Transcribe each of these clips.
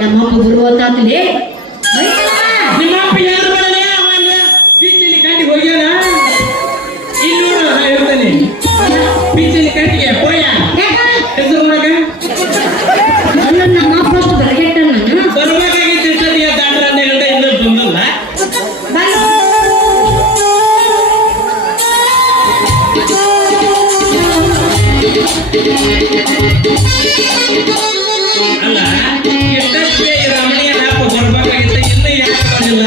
ನಮ್ಮಪ್ಪ ಬರುವಂತಾಗ್ಲಿ ನಿಮ್ಮಪ್ಪ ಯಾರು ಬರಲೇ ಅವಲ್ಲ ಪಿಚ್ಚಲಿ ಕಂಡಿಗೆ ಹೋಗ್ಯಾನ ಇಲ್ಲಿ ನೋಡು ಹೇಳ್ತಾನೆ ಪಿಚ್ಚಲಿ ಕಂಡಿಗೆ ಹೋಯ ಹೆಸರು ನೋಡಕ ನಮ್ಮ ಅಪ್ಪ ಅಷ್ಟು ಬರಗೆಟ್ಟ ನಾನು ಬರ್ಬೇಕಾಗಿತ್ತು ಇಷ್ಟೊತ್ತಿಗೆ ದಾಟ್ರ ಅಂತ ಹೇಳ್ತಾ ಇನ್ನೂ ಬಂದಲ್ಲ ಅಲ್ಲ ಎಷ್ಟೊತ್ತಿಗೆ ಈ ರಮಣೀಯ ನಾಪ ಬರ್ಬೇಕಾಗಿತ್ತು ಇನ್ನೂ ಯಾಕೆ ಬಂದಿಲ್ಲ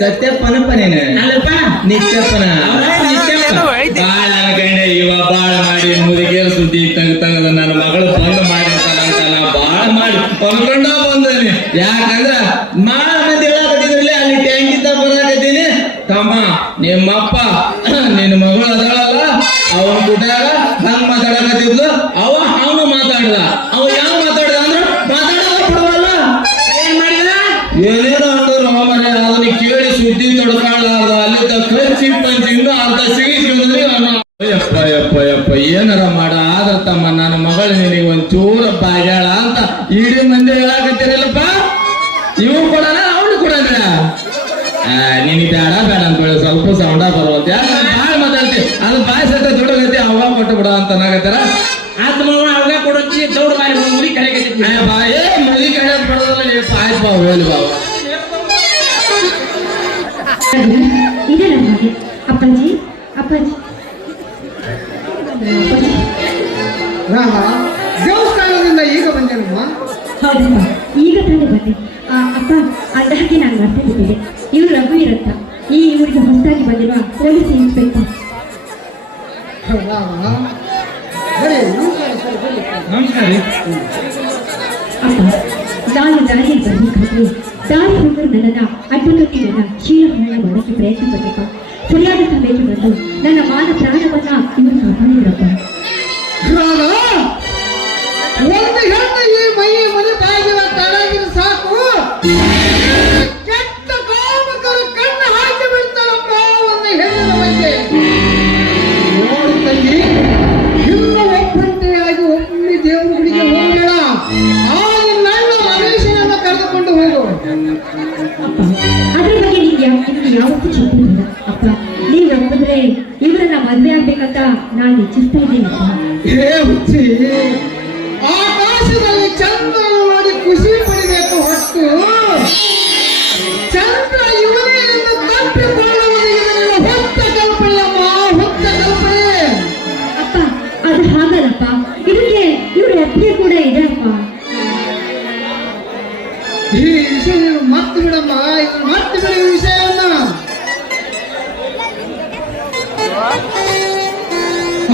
ಸತ್ಯಪ್ಪನಪ್ಪನೇನ ಅಲ್ಲಪ್ಪ ನಿತ್ಯಪ್ಪನ ಬಾಳ ಅನ್ಕಂಡೆ ಇವ ಬಾಳ ಮಾಡಿ ಮುದುಕೇರು ಸುದ್ದಿ ತಗದ ನನ್ನ ಮಗಳು ಬಂದ್ ಮಾಡಿರ್ತಾನಂತ ನಾ ಬಾಳ ಮಾಡಿ ಅನ್ಕೊಂಡ ಬಂದೇನಿ ಯಾಕಂದ್ರ ಮಾಳ ಮಂದಿ ಹೇಳಕತ್ತಿದ್ರಲ್ಲಿ ಅಲ್ಲಿ ಟ್ಯಾಂಕಿಂದ ಬರಾಕತ್ತೀನಿ ತಮ್ಮ ನಿಮ್ಮಪ್ಪ ನಿನ್ನ ಮಗಳು ಅದಾಳಲ್ಲ ಅವನ ಗುಡ್ಡಾಗ ಹಂಗ್ ಮಾತಾಡಕತ್ತಿದ್ಲು ಅವ ಅವನು ಮಾತಾಡ್ದ ಅವ ಯಾವ ಮಾತಾಡ್ದ ಅಂದ್ರ ಮಾತಾಡೋದ ಬಿಡುವಲ್ಲ ಏನ್ ಮಾಡಿದ ಏನೇನೋ ಅಂದ್ರು ಮನೆ ಅದನ್ನ ಕೇಳಿ ಸುದ್ದಿ ತೊಡ್ಕೊಳ್ಳಾರ್ದ ಅಲ್ಲಿ ಖರ್ಚಿ ಪಂಚಿಂಗ ಅರ್ಧ ಸಿಗಿಸ್ಕೊಂಡ್ರಿ ಯಪ್ಪ ಯಪ್ಪ ಯಪ್ಪ ಏನಾರ ಮಾಡ ಆದ್ರ ತಮ್ಮ ನನ್ನ ಮಗಳು ನಿನಗೆ ಒಂಚೂರ ಬಾಗ್ಯಾಳ ಅಂತ ಇಡೀ ಮಂದಿ ಹೇಳಾಕತ್ತೀರಲ್ಲಪ್ಪ ಇವು ಕೊಡಣ ಅವನು ಕೊಡಣ ನಿನಗೆ ಬೇಡ ಬೇಡ ಅಂತ ಹೇಳಿ ಸ್ವಲ್ಪ ಸೌಂಡ ಬರುವಂತ ಬಾಳ ಮಾತಾಡ್ತಿ ಅದು ಬಾಯ್ ಸತ್ತ ದುಡ್ಡಗತಿ ಅವಾಗ ಕೊಟ್ಟು ಬಿಡ ಅಂತ ಅನ್ನಾಗತ್ತಾರ ಆತ್ಮವ ಅವಾಗ ಕೊಡೋಚಿ ದೌಡ್ ಬಾರಿ ಮುಗಿ ಕರೆಗತ್ತಿ ಬಾಯೇ ಮುಗಿ ಕಡೆ ಬಿಡೋದಲ್ಲ ಆಯ್ತು ಬಾ ಹೋಲಿ ಬಾವ ಇದೆ ನಮಗೆ ಅಪ್ಪಾಜಿ ಅಪ್ಪಾಜಿ ರಾಮ ದೇವಸ್ಥಾನದಿಂದ ಈಗ ಬಂದೇನಮ್ಮ. ಹೌದಮ್ಮ ಈಗ ತಾನೇ ಬಂದೆ ಅಪ್ಪ ಅಂದಾಗೆ ನಾನು ಮಾತಾಡಿದ್ದೇನೆ ಇವರು ರಘು ಇರುತ್ತ ಈ ಊರಿಗೆ ಹೊಸದಾಗಿ ಬಂದಿರುವ ಪೊಲೀಸ್ ಇನ್ಸ್ಪೆಕ್ಟರ್. ರಾಮ ಬರೀ ನಮಸ್ಕಾರ ಅಪ್ಪ ನಾನು ದಾರಿಯಲ್ಲಿ ಬರಬೇಕಾದ್ರೆ ದಾರಿ ಹೋಗಲು ನನ್ನನ್ನ ಅಡ್ಡಗಟ್ಟಿ ನನ್ನ ಶೀಲಹರಣ ಮಾಡೋಕ್ಕೆ ಪ್ರಯತ್ನ ಪಟ್ಟಪ್ಪ. ಸರಿಯಾದ ಸಮಯಕ್ಕೆ ಬಂದು ನನ್ನ ಮಾನ ಪ್ರಾಣವನ್ನ ಇವರು ಕಾಪಾಡಿದ್ರಪ್ಪ. ರಾಮ ಒಂದು ಹೆಣ್ಣು ಈ ಮನೆ ಬಾಗಿಲ ತಳಗಿನ ಸಾಕು ಕೆಟ್ಟ ಕಾಮಕರು ಕಣ್ಣು ಹಾಕಿ ಬಿಡ್ತಾರಪ್ಪ. ಒಂದು ಹೆಣ್ಣಿನ ಬಗ್ಗೆ ನೋಡು ತಂಗಿ, ಇನ್ನು ಒಬ್ಬಂತೆಯಾಗಿ ಒಮ್ಮೆ ದೇವ್ರ ಗುಡಿಗೆ ಹೋಗೋಣ. ಆ ನನ್ನ ರಮೇಶನನ್ನ ಕರೆದುಕೊಂಡು ಹೋಗು. ಅಪ್ಪ ಅದ್ರ ಬಗ್ಗೆ ನಿಮ್ಗೆ ಯಾವತ್ತೂ ಚಿಂತೆ ಇಲ್ಲ ಅಪ್ಪ. ನೀವು ಒಪ್ಪಿದ್ರೆ ಇವರನ್ನ ಮದುವೆ ಆಗ್ಬೇಕಂತ ನಾನು ಇಚ್ಛಿಸ್ತಾ ಇದ್ದೀನಪ್ಪ. ಏ ಹುಚ್ಚಿ, ಆಕಾಶದಲ್ಲಿ ಚಂದ್ರ ನೋಡಿ ಖುಷಿ ಪಡಿಬೇಕು ಹೊತ್ತು ಚಂದ್ರ ಇವನೇ ಎಂದು ತಪ್ಪಿಕೊಳ್ಳುವುದು ಹೊತ್ತ ಕಲ್ಪನೆಯಮ್ಮ, ಹೊತ್ತ ಕಲ್ಪನೆ. ಅಪ್ಪ ಅದು ಹಾಗಲ್ಲಪ್ಪ, ಇದಕ್ಕೆ ಇವ್ರ ಒಪ್ಪಿಗೆ ಕೂಡ ಇದೆ ಅಪ್ಪ. ಈ ವಿಷಯ ಮತ್ತೆ ಬಿಡಮ್ಮ, ಇದು ಮತ್ತೆ ಬಿಡಿ ಈ ವಿಷಯವನ್ನ.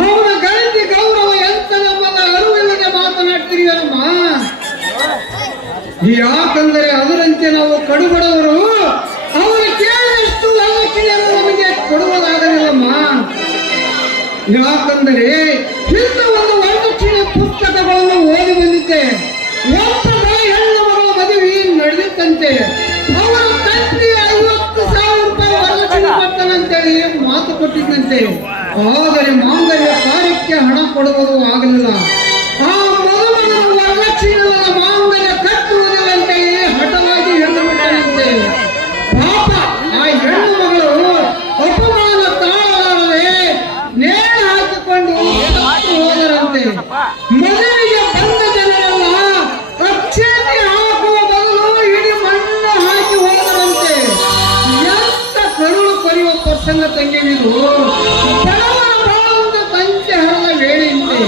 ಅವನ ಗಳಿಕೆ ಗೌರವ ಎಂತನೆಂಬುದ ಅರಿವಿಲ್ಲದೆ ಮಾತನಾಡ್ತೀರಮ್ಮ. ಯಾಕಂದರೆ ಅದರಂತೆ ನಾವು ಕಡುಬಡವರು ಅವರು ಕೇಳಿದಷ್ಟು ಲಕ್ಷಣೆಯನ್ನು ನಮಗೆ ಕೊಡುವುದಾಗಲಿಲ್ಲಮ್ಮ. ಯಾಕಂದರೆ ಹಿಂದೆ ಒಂದು ವರದಕ್ಷಿಣೆ ಪುಸ್ತಕಗಳನ್ನು ಓದಿ ಬಂದಿದ್ದೆ. ಒಬ್ಬ ಹೆಣ್ಣು ಮಗಳ ಮದುವೆ ನಡೆದಿತ್ತಂತೆ. ಅವರ ತಂದೆ 50,000 ರೂಪಾಯಿ ವರದಕ್ಷಿಣೆ ಕೊಡ್ತಾನಂತೇಳಿ ಮಾತು ಕೊಟ್ಟಿದ್ದಂತೆ. ಆದರೆ ಮಾಂಗಲ್ಯ ಕಾರ್ಯಕ್ಕೆ ಹಣ ಕೊಡುವುದು ಆಗಲಿಲ್ಲ. ಆ ಮದುಮಗನ ವರದಕ್ಷಿಣೆಯ ಮಾಂಗಲ್ಯ ಕಟ್ಟುವುದಿಲ್ಲ ಅಂತೆಯೇ ಹಠವಾಗಿ ಹೆಣ್ಣು ಬಿಟ್ಟನಂತೆ. ಪಾಪ ಆ ಹೆಣ್ಣು ಮಗಳು ಅಪಮಾನ ತಾಳಲಾರದೆ ನೇಣು ಹಾಕಿಕೊಂಡು ಸತ್ತು ಹೋದರಂತೆ. ಮದುವೆಗೆ ಬಂದ ಜನರೆಲ್ಲ ಅಕ್ಷತೆ ಹಾಕುವ ಬದಲು ಇಡೀ ಮಣ್ಣು ಹಾಕಿ ಹೋದರಂತೆ. ಎಂತ ಕರುಳು ಕೊರೆಯುವ ಪ್ರಸಂಗ ತಂಗಿನಿದು. ಬಡವರ ಬಾಳುವಂತ ತಂಚೆ ಹರದ ವೇಳೆಯಂತೆ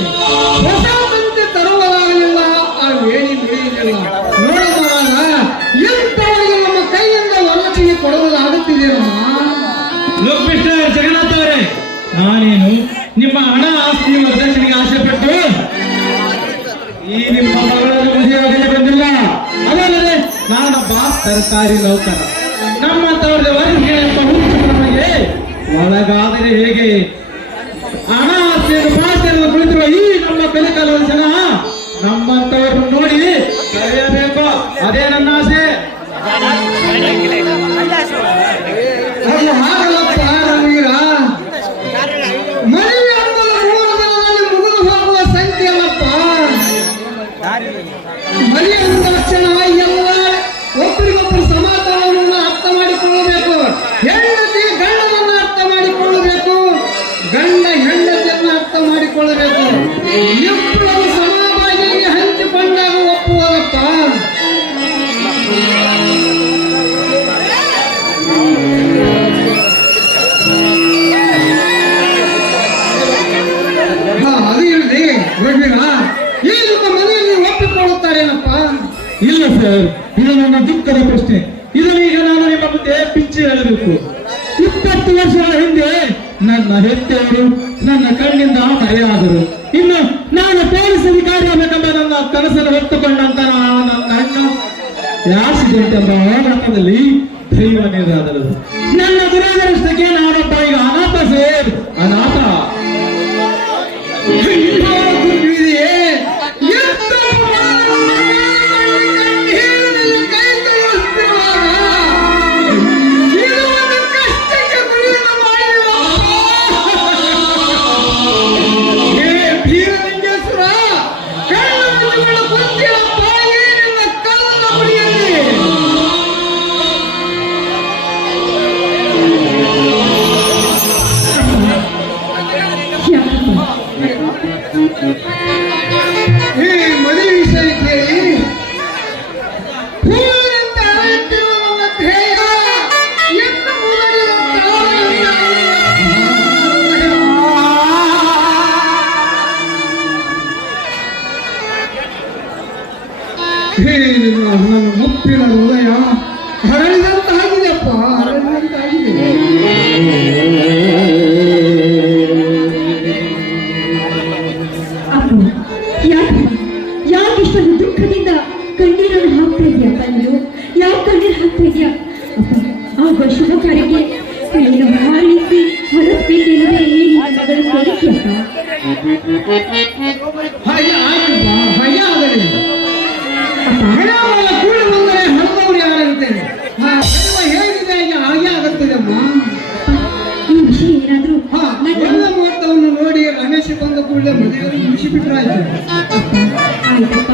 ಹೊಸ ತಂಚೆ ತರುವುದಾಗಲಿಲ್ಲ, ಆ ವೇಣಿ ಬಿಡಿಯಲಿಲ್ಲ. ನೋಡಬಾರ ಎಂತವರಿಗೆ ನಮ್ಮ ಕೈಯಿಂದ ವರದಕ್ಷಿಣೆ ಕೊಡುವುದಾಗುತ್ತಿದೆಯಮ್ಮ. ಲೋಕಮಿಸ್ಟ ಜಗನ್ನಾಥ್ ಅವರೇ, ನಾನೇನು ನಿಮ್ಮ ಹಣ ಆಸ್ತಿ ವರದಕ್ಷಿಣೆಗೆ ಆಸೆ ಪಟ್ಟು ಈ ನಿಮ್ಮ ಮಗಳನ್ನು ಮದುವೆ ಬಂದಿಲ್ಲ. ಅದಲ್ಲದೆ ನಾನೊಬ್ಬ ಸರ್ಕಾರಿ ನೌಕರ. ನಮ್ಮಂತವ್ರದ್ದು ವರದಕ್ಷಿಣೆ ಅಂತ ಹುಚ್ಚು ನಮಗೆ ಒಳಗಾದರೆ ಹೇಗೆ? ಹಣ ಆಸ್ತಿಯನ್ನು ಪಾಸ್ತಿಯನ್ನು ಕುಳಿತಿರುವ ಈ ನಮ್ಮ ಕಲಿಕಾಲದ ಜನ ನಮ್ಮಂತವ್ರನ್ನು ನೋಡಿ ಕರೆಯಬೇಕು, ಅದೇ ನನ್ನ ಆಸೆ. ಅದು ಹಾಗಲ್ಲಪ್ಪ ರವೀರ. ಮದುವೆ ಹಂಚಿಕೊಳ್ಳಬೇಕು. ಇಬ್ಬರು ಸಮಾನವಾಗಿ ಹಂಚಿಕೊಂಡಾಗ ಒಪ್ಪುವುದಪ್ಪ. ಅದು ಇಲ್ರಿ ರಘುವೀರ, ಈ ನಿಮ್ಮ ಮನೆಯಲ್ಲಿ ಒಪ್ಪಿಕೊಳ್ಳುತ್ತಾರೇನಪ್ಪ? ಇಲ್ಲ ಸರ್, ಇದು ನನ್ನ ದುಃಖದ ಪ್ರಶ್ನೆ. ಇದನ್ನೀಗ ನಾನು ನಿಮ್ಮ ಮುಂದೆ ಪಿಚ್ಚಿ ಹೇಳಬೇಕು. 20 ವರ್ಷಗಳ ಹಿಂದೆ ನನ್ನ ಹೆತ್ತವರು ನನ್ನ ಕಣ್ಣಿಂದ ಮರೆಯಾದರು. ಇನ್ನು ನಾನು ಪೊಲೀಸ್ ಅಧಿಕಾರಿ ಆಗಬೇಕೆಂಬ ನನ್ನ ಕನಸನ್ನು ಹೊತ್ತುಕೊಂಡಂತ ನನ್ನ ಅಣ್ಣ ಆಕ್ಸಿಡೆಂಟ್ ಎಂಬ ಅವಘಾತದಲ್ಲಿ ದೈವ ನೀರಾದರು. ನನ್ನ ದುರಾದೃಷ್ಟಕ್ಕೆ ನಾನೊಬ್ಬ ಈಗ ಅನಾಥ ಸರ್, ಅನಾಥ. ಈ ಮದುವೆ ವಿಷಯ ಕೇಳಿ ಹೂವಿನಿಂದ ಅರಳುತ್ತಿರುವ ನನ್ನ ಧ್ಯೇಯ ಎಂದು ಮುದುಡಿದ ನನ್ನ ಮುಪ್ಪಿನ ಹೃದಯ ಹರಳಿದಂತಾಗಿದೆಯಪ್ಪ, ಹರಳಿದಂತಾಗಿದೆ. ಯಾಕಿಷ್ಟೊಂದು ದುಃಖದಿಂದ ಕಣ್ಣೀರನ್ನು ಹಾಕ್ತಾ ಇದೆಯಪ್ಪ ನೀನು? ಯಾವ ಕಣ್ಣೀರು ಹಾಕ್ತಾ ಇದೆಯಾ ಅಪ್ಪ? ಆಗ ಶುಭ ಕಾರ್ಯಕ್ಕೆ ನೀನು ಹಾಳಿಸಿ ಹರಸ್ಬೇಕೆಂದರೆ ನೀನು ಮಗಳು ಕೊಡುತ್ತೀಯಪ್ಪ. ಹಾಗೆ ಆಯ್ತಪ್ಪ, ಹಾಗೆ ಆಗಲಿ. ಹಣವಲ್ಲ ಕೂಡಿ ಬಂದರೆ ಹಣದವರು ಯಾರಿರುತ್ತೇನೆ. ಹೇಗಿದೆ ಹಾಗೆ ಆಗುತ್ತದಮ್ಮ. ಈ ವಿಷಯ ಏನಾದ್ರೂ ನನ್ನ ಮುಹೂರ್ತವನ್ನು ನೋಡಿ ರಮೇಶ್ ಬಂದ ಕೂಡಲೇ ಮದುವೆ ಮುಗಿಸಿಬಿಟ್ರಾಯ್ತು. ಆಯ್ತಪ್ಪ,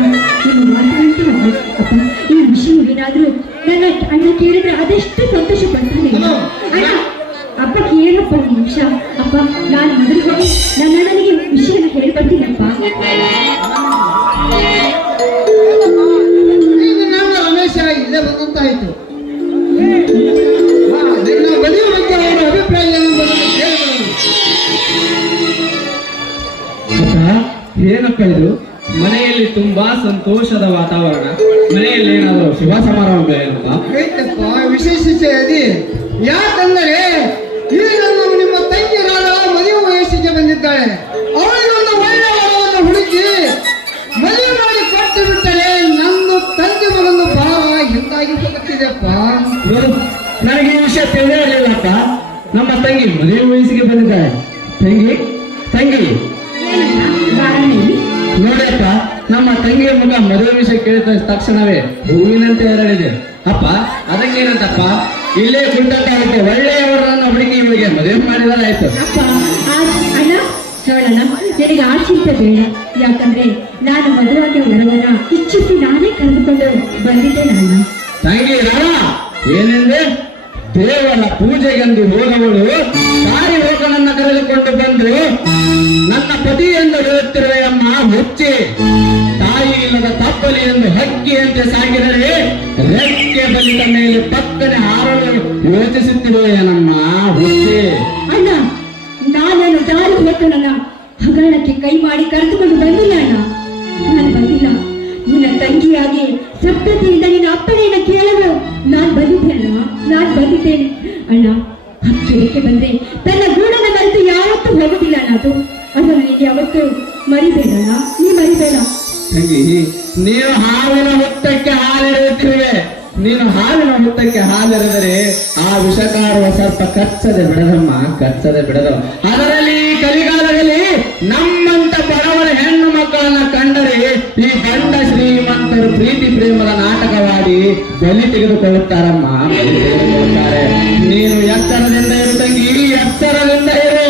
ನೀನು ಮಾತಾಡ್ತೀರಪ್ಪ. ಅಪ್ಪ, ಈ ವಿಷಯ ಏನಾದ್ರೂ ನನ್ನ ಅಣ್ಣ ಕೇಳಿದ್ರೆ ಅದೆಷ್ಟು ಸಂತೋಷ ಪಡ್ತಾನೆ ಅಣ್ಣ. ಅಪ್ಪ ಕೇಳಪ್ಪ ಒಂದು ನಿಮಿಷ. ಅಪ್ಪ, ನಾನು ಮೊದಲು ಹೋಗಿ ನನ್ನ ಅಣ್ಣನಿಗೆ ವಿಷಯನ ಹೇಳಿ ಬರ್ತೀನಪ್ಪ. ಈಗ ನನ್ನ ರಮೇಶ ಇಲ್ಲೇ ಬಂದಂತಾಯ್ತು. ನಿನ್ನ ಮದುವೆ ಬಗ್ಗೆ ಅವರ ಅಭಿಪ್ರಾಯ ಏನೆಂಬುದನ್ನು ಕೇಳಬಹುದು. ಏನಪ್ಪ ಇದು? ಮನೆಯಲ್ಲಿ ತುಂಬಾ ಸಂತೋಷದ ವಾತಾವರಣ. ಮನೆಯಲ್ಲಿ ಏನಾದರೂ ಶುಭ ಸಮಾರಂಭ ಏನಪ್ಪ? ಐತಪ್ಪ, ವಿಶೇಷ ಇದೆ. ಯಾಕಂದರೆ ಈಗ ನಾವು ನಿಮ್ಮ ತಂಗಿರಾದ ಮದುವೆ ವಯಸ್ಸಿಗೆ ಬಂದಿದ್ದಾಳೆ. ಅವಳಿಗೊಂದು ಒಳ್ಳೆಯ ವರವನ್ನು ಹುಡುಕಿ ಮದುವೆ ಮಾಡಿ ಕೊಟ್ಟು ಬಿಟ್ಟರೆ ನನ್ನ ತಂದೆ ಮಗನ ಭಾವ ಎಂದಾಗಿ ಹೋಗುತ್ತಿದೆಪ್ಪ. ನನಗೆ ಈ ವಿಷಯ ತಿಳಿದಿರಲಿಲ್ಲಪ್ಪ. ನಮ್ಮ ತಂಗಿ ಮದುವೆ ವಯಸ್ಸಿಗೆ ಬಂದಿದ್ದಾಳೆ. ತಂಗಿ ತಂಗಿ ಏನಪ್ಪ ಬಾರಣೆಯಲ್ಲಿ? ನೋಡಪ್ಪ, ನಮ್ಮ ತಂಗಿಯ ಮಗ ಮದುವೆ ವಿಷಯ ಕೇಳಿದ ತಕ್ಷಣವೇ ಹೂವಿನಂತೆ ಎರಡಿದೆ. ಅಪ್ಪ, ಅದಕ್ಕೇನಂತಪ್ಪ? ಇಲ್ಲೇ ಕುಂಟಾಗುತ್ತೆ. ಒಳ್ಳೆಯವರನ್ನ ಹುಡುಗಿ ಇವಳಿಗೆ ಮದುವೆ ಮಾಡಿದರೆ ಆಯ್ತು. ಅಪ್ಪ, ಅಣ್ಣ ನೋಡೋಣ, ನನಗೆ ಆ ಚಿಂತೆ ಬೇಡ. ಯಾಕಂದ್ರೆ ನಾನು ಮದುವೆಗೆ ವರವನ್ನ ಇಚ್ಛಿಸಿ ನಾನೇ ಕರೆದುಕೊಂಡು ಬಂದಿದ್ದೆ. ನಾನು ತಂಗಿ ರಾಮ, ಏನೆಂದ್ರೆ ದೇವರ ಪೂಜೆಗೆಂದು ಹೋದವಳು ಸಾರಿ ಹೋಗನನ್ನ ಕರೆದುಕೊಂಡು ಬಂದು ನನ್ನ ಪತಿ ಎಂದು ಹೇಳುತ್ತಿರುವ ಅಮ್ಮ ಹುಚ್ಚಿ. ತಾಯಿ ಇಲ್ಲದ ತಪ್ಪಲಿ ಎಂದು ಹಕ್ಕಿಯಂತೆ ಸಾಗಿದರೆ ರೆಕ್ಕೆ ಬಲಿತ ಮೇಲೆ ಪಕ್ಕನೆ ಹಾರಲು ಯೋಚಿಸುತ್ತಿರುವೆಯನಮ್ಮ ಹುಚ್ಚಿ. ಅಣ್ಣ, ನಾನೇನು ದಾರಿ ಹೊತ್ತು ನನ್ನ ಹಗರಣಕ್ಕೆ ಕೈ ಮಾಡಿ ಕರೆದುಕೊಂಡು ಬಂದಿಲ್ಲ ಅಣ್ಣ. ನಾನು ಬಂದಿಲ್ಲ. ನಿನ್ನ ತಂಗಿಯಾಗಿ ಸಪ್ತತೆಯಿಂದ ನಿನ್ನ ಅಪ್ಪನೆಯನ್ನು ಕೇಳಲು ನಾನು ಬಂದಿದ್ದೆ ಅಣ್ಣ. ನಾನು ಬಂದಿದ್ದೇನೆ ಅಣ್ಣ. ಹಕ್ಕಿಯಕ್ಕೆ ಬಂದ್ರೆ ತನ್ನ ಗೂಡನ್ನು ಮರೆತು ಯಾವತ್ತೂ ಹೋಗುದಿಲ್ಲ ಅಣ್ಣ. ಅದು ನನಗೆ ಯಾವತ್ತೂ ಮರಿಬೇಡ ಅಣ್ಣ, ನೀ ಮರಿಬೇಡ. ತಂಗಿ, ನೀನು ಹಾವಿನ ಹುತ್ತಕ್ಕೆ ಹಾಲೆರೆಯುತ್ತಿರುವೆ. ನೀನು ಹಾವಿನ ಹುತ್ತಕ್ಕೆ ಹಾಲೆರೆದರೆ ಆ ವಿಷಕಾರುವ ಸರ್ಪ ಕಚ್ಚದೆ ಬಿಡದಮ್ಮ, ಕಚ್ಚದೆ ಬಿಡದು. ಅದರಲ್ಲಿ ಈ ಕಲಿಗಾಲದಲ್ಲಿ ನಮ್ಮಂತ ಬಡವರ ಹೆಣ್ಣು ಮಕ್ಕಳನ್ನ ಕಂಡರೆ ಈ ಗಂಡ ಶ್ರೀಮಂತರು ಪ್ರೀತಿ ಪ್ರೇಮದ ನಾಟಕವಾಡಿ ಬಲಿ ತೆಗೆದುಕೊಳ್ಳುತ್ತಾರಮ್ಮ, ಬಲಿ ತೆಗೆದುಕೊಳ್ಳುತ್ತಾರೆ. ನೀನು ಎಚ್ಚರದಿಂದ ಇರು ತಂಗಿ, ಎಚ್ಚರದಿಂದ ಇರು.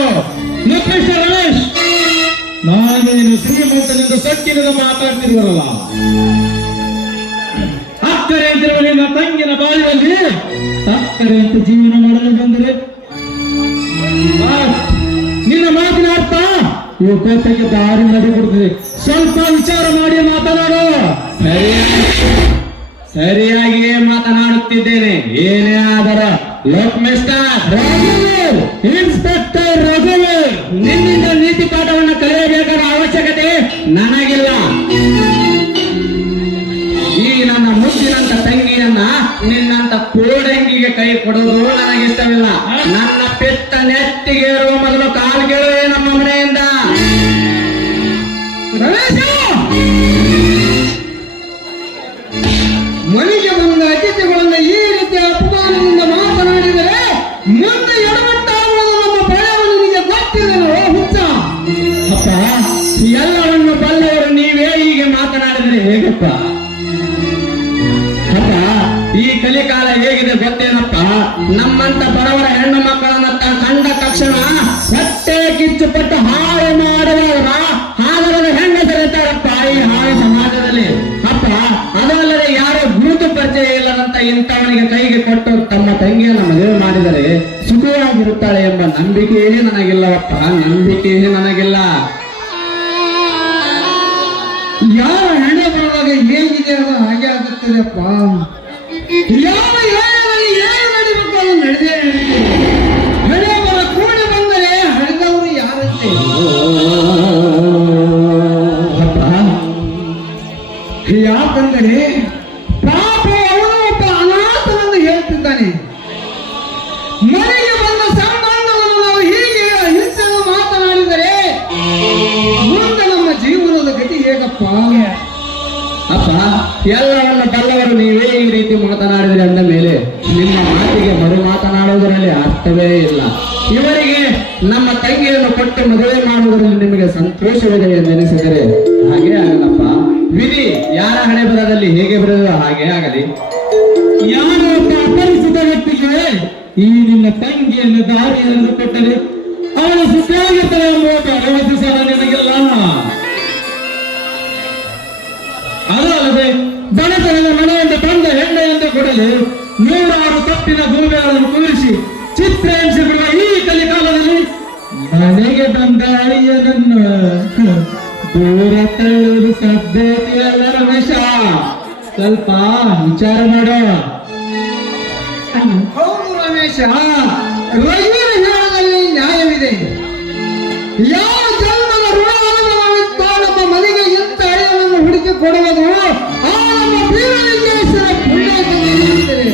ಮಿಸ್ಟರ್ ರಮೇಶ್, ನಾನೇನು ಶ್ರೀಮಂತನಿಂದ ಸೊಕ್ಕಿನಿಂದ ಮಾತಾಡ್ತಿರುವಲ್ಲ. ಅಕ್ಕರೆ ಅಂತಿರುವ ನಿನ್ನ ತಂಗಿನ ಬಾಳಿನಲ್ಲಿ ಸಕ್ಕರೆ ಅಂತ ಜೀವನ ಮಾಡಲು ಬಂದರೆ ನಿನ್ನ ಮಾತಿನ ಅರ್ಥ ಈ ಕೋಟೆಗೆ ದಾರಿ ಮಾಡಿಕೊಡ್ತದೆ. ಸ್ವಲ್ಪ ವಿಚಾರ ಮಾಡಿ ಮಾತನಾಡು. ಸರಿಯಾಗಿಯೇ ಮಾತನಾಡುತ್ತಿದ್ದೇನೆ. ಏನೇ ಆದರೂ ಲೋಕ್ ಮಿಸ್ಟರ್ ರಘುವೀರ್, ಇನ್ಸ್ಪೆಕ್ಟರ್ ರಘುವೀರ್, ನಿನ್ನಿಂದ ನೀತಿ ಪಾಠವನ್ನು ಕಲಿಯಬೇಕಾದ ಅವಶ್ಯಕತೆ ನನಗಿಲ್ಲ. ಈ ನನ್ನ ಮುಚ್ಚಿನಂತ ತಂಗಿಯನ್ನ ನಿನ್ನಂತ ಕೋಡಂಗಿಗೆ ಕೈ ಕೊಡುವುದು ನನಗಿಷ್ಟವಿಲ್ಲ. ನನ್ನ ಪೆತ್ತ ನೆತ್ತಿಗೆ ಇರುವ ಮೊದಲು ಕಾಲು ಕೇಳುವೆ ನಮ್ಮ ಮನೆಯಿಂದ. ರಮೇಶ, ಮನೆಗೆ ಬಂದ ಅತಿಥಿಗಳನ್ನ ಈ ರೀತಿ ಅಪಮಾನದಿಂದ ಮಾತನಾಡಿದರೆ ಮುಂದೆ ಎಡವಟ್ಟಾಗುವುದು ನಮ್ಮ ಭಯವನ್ನು ನಿಮಗೆ ಗೊತ್ತಿಲ್ಲವೋ ಹುಚ್ಚ? ಅಪ್ಪ, ಎಲ್ಲವನ್ನು ಬಲ್ಲವರು ನೀವೇ ಹೀಗೆ ಮಾತನಾಡಿದರೆ ಹೇಗಪ್ಪ? ಅಪ್ಪ, ಈ ಕಲಿಕಾಲ ಹೇಗಿದೆ ಗೊತ್ತೇನಪ್ಪ? ನಮ್ಮಂತ ಬಡವರ ಹೆಣ್ಣು ಮಕ್ಕಳನ್ನ ಕಂಡ ತಕ್ಷಣ ಹೊಟ್ಟೆ ಕಿಚ್ಚುಪಟ್ಟು ಹಾಳು ಮಾಡುವವರ ಹಾಲದ ಹೆಂಗಸರಿದ್ದಾರಪ್ಪ ಈ ಹಾಳು ಸಮಾಜದಲ್ಲಿ. ಅಪ್ಪ, ಅದಲ್ಲದೆ ಯಾರೋ ಗುರುತು ಪರಿಚಯ ಇಲ್ಲದಂತ ಇಂಥವನಿಗೆ ಕೈಗೆ ಕೊಟ್ಟು ತಮ್ಮ ತಂಗಿಯನ್ನು ಮದುವೆ ಮಾಡಿದರೆ ಸುಖವಾಗಿರುತ್ತಾಳೆ ಎಂಬ ನಂಬಿಕೆಯೇ ನನಗಿಲ್ಲವಪ್ಪ, ನಂಬಿಕೆಯೇ ನನಗಿಲ್ಲ. ಯಾರ ಹೆಣ್ಣೆ ಬರುವಾಗ ಹೇಗಿದೆ ಅದು ಹಾಗೆ ಆಗುತ್ತದೆಪ್ಪ. ಯಾವ ಏರಿಯಾದಲ್ಲಿ ಏನು ನಡಿಬೇಕು ಅದು ನಡೆದೇ ನಡೆಯುತ್ತೆ. ಹಣೆ ಬರ ಕೂಡಿ ಬಂದರೆ ಹಳೆದವರು ಯಾರಂತೆ? ಯಾಕಂದರೆ ಪಾಪ ಅವನು ಒಬ್ಬ ಅನಾಥನೆಂದು ಹೇಳ್ತಿದ್ದಾನೆ. ಮನೆಗೆ ಬಂದ ಸಂಬಂಧವನ್ನು ನಾವು ಹೀಗೆ ಹಿಂಸೆಯನ್ನು ಮಾತನಾಡಿದರೆ ಮುಂದೆ ನಮ್ಮ ಜೀವನದ ಗತಿ ಹೇಗಪ್ಪ? ಅಪ್ಪ, ಎಲ್ಲವನ್ನು ಬಲ್ಲವರು ನೀವೇ ಈ ರೀತಿ ಮಾತನಾಡಿದರೆ ಅಂದ ಮೇಲೆ ನಿಮ್ಮ ಮಾತಿಗೆ ಮರು ಮಾತನಾಡುವುದರಲ್ಲಿ ಅರ್ಥವೇ ಇಲ್ಲ. ಇವರಿಗೆ ನಮ್ಮ ತಂಗಿಯನ್ನು ಕೊಟ್ಟು ಮದುವೆ ಮಾಡುವುದರಲ್ಲಿ ನಿಮಗೆ ಸಂತೋಷವಿದೆ ಎಂದೆನಿಸಿದರೆ ಹಾಗೆ ಆಗಲ್ಲಪ್ಪ. ವಿಧಿ ಯಾರ ಹಣೆ ಬರದಲ್ಲಿ ಹೇಗೆ ಬರೆಯುವ ಹಾಗೆ ಆಗಲಿ. ಯಾರೋ ಒಬ್ಬ ಅಪರಿಚಿತ ವ್ಯಕ್ತಿಗೆ ಈ ನಿನ್ನ ತಂಗಿಯನ್ನು ದಾರಿಯನ್ನು ಕೊಟ್ಟರೆ ಅವಳು ಸುಖವಾಗಿರ್ತಾಳೆ ಎಂಬುದು ಅಳವಡಿಸಲು ನಿನಗಿಲ್ಲ. ಅದಲ್ಲದೆ ಬಡತನದ ಮನೆಯಿಂದ ಬಂದ ಹೆಣ್ಣೆಯನ್ನು ಕೊಡಲು ನೂರಾರು ತಪ್ಪಿನ ಗೂಬೆಗಳನ್ನು ಕೂರಿಸಿ ಚಿತ್ರ ಹಿಂಸೆ ಬಿಡುವ ಈ ಕಲಿಕಾಲದಲ್ಲಿ ಮನೆಗೆ ಬಂದ ಅಳಿಯನನ್ನು ದೂರ ತಳ್ಳುವುದು ಸಾಧ್ಯತೆಯಲ್ಲ ರಮೇಶ. ಸ್ವಲ್ಪ ವಿಚಾರ ಮಾಡು. ಅಣ್ಣ, ಹೌದು ರಮೇಶ, ರಘುವೀರ ಹೇಳದಲ್ಲಿ ನ್ಯಾಯವಿದೆ. ಯಾವ ಜನ್ಮದ ಋಣಾನುಭವವಿದ್ದ ನಮ್ಮ ಮನೆಗೆ ಎಂತ ಅಳಿಯನನ್ನು ಹುಡುಕಿ ಕೊಡುವುದು ಆ ನಮ್ಮ ಬೀರಲಿಂಗೇಶ್ವರ ಪುಣ್ಯ ನಡೆಯುತ್ತದೆ.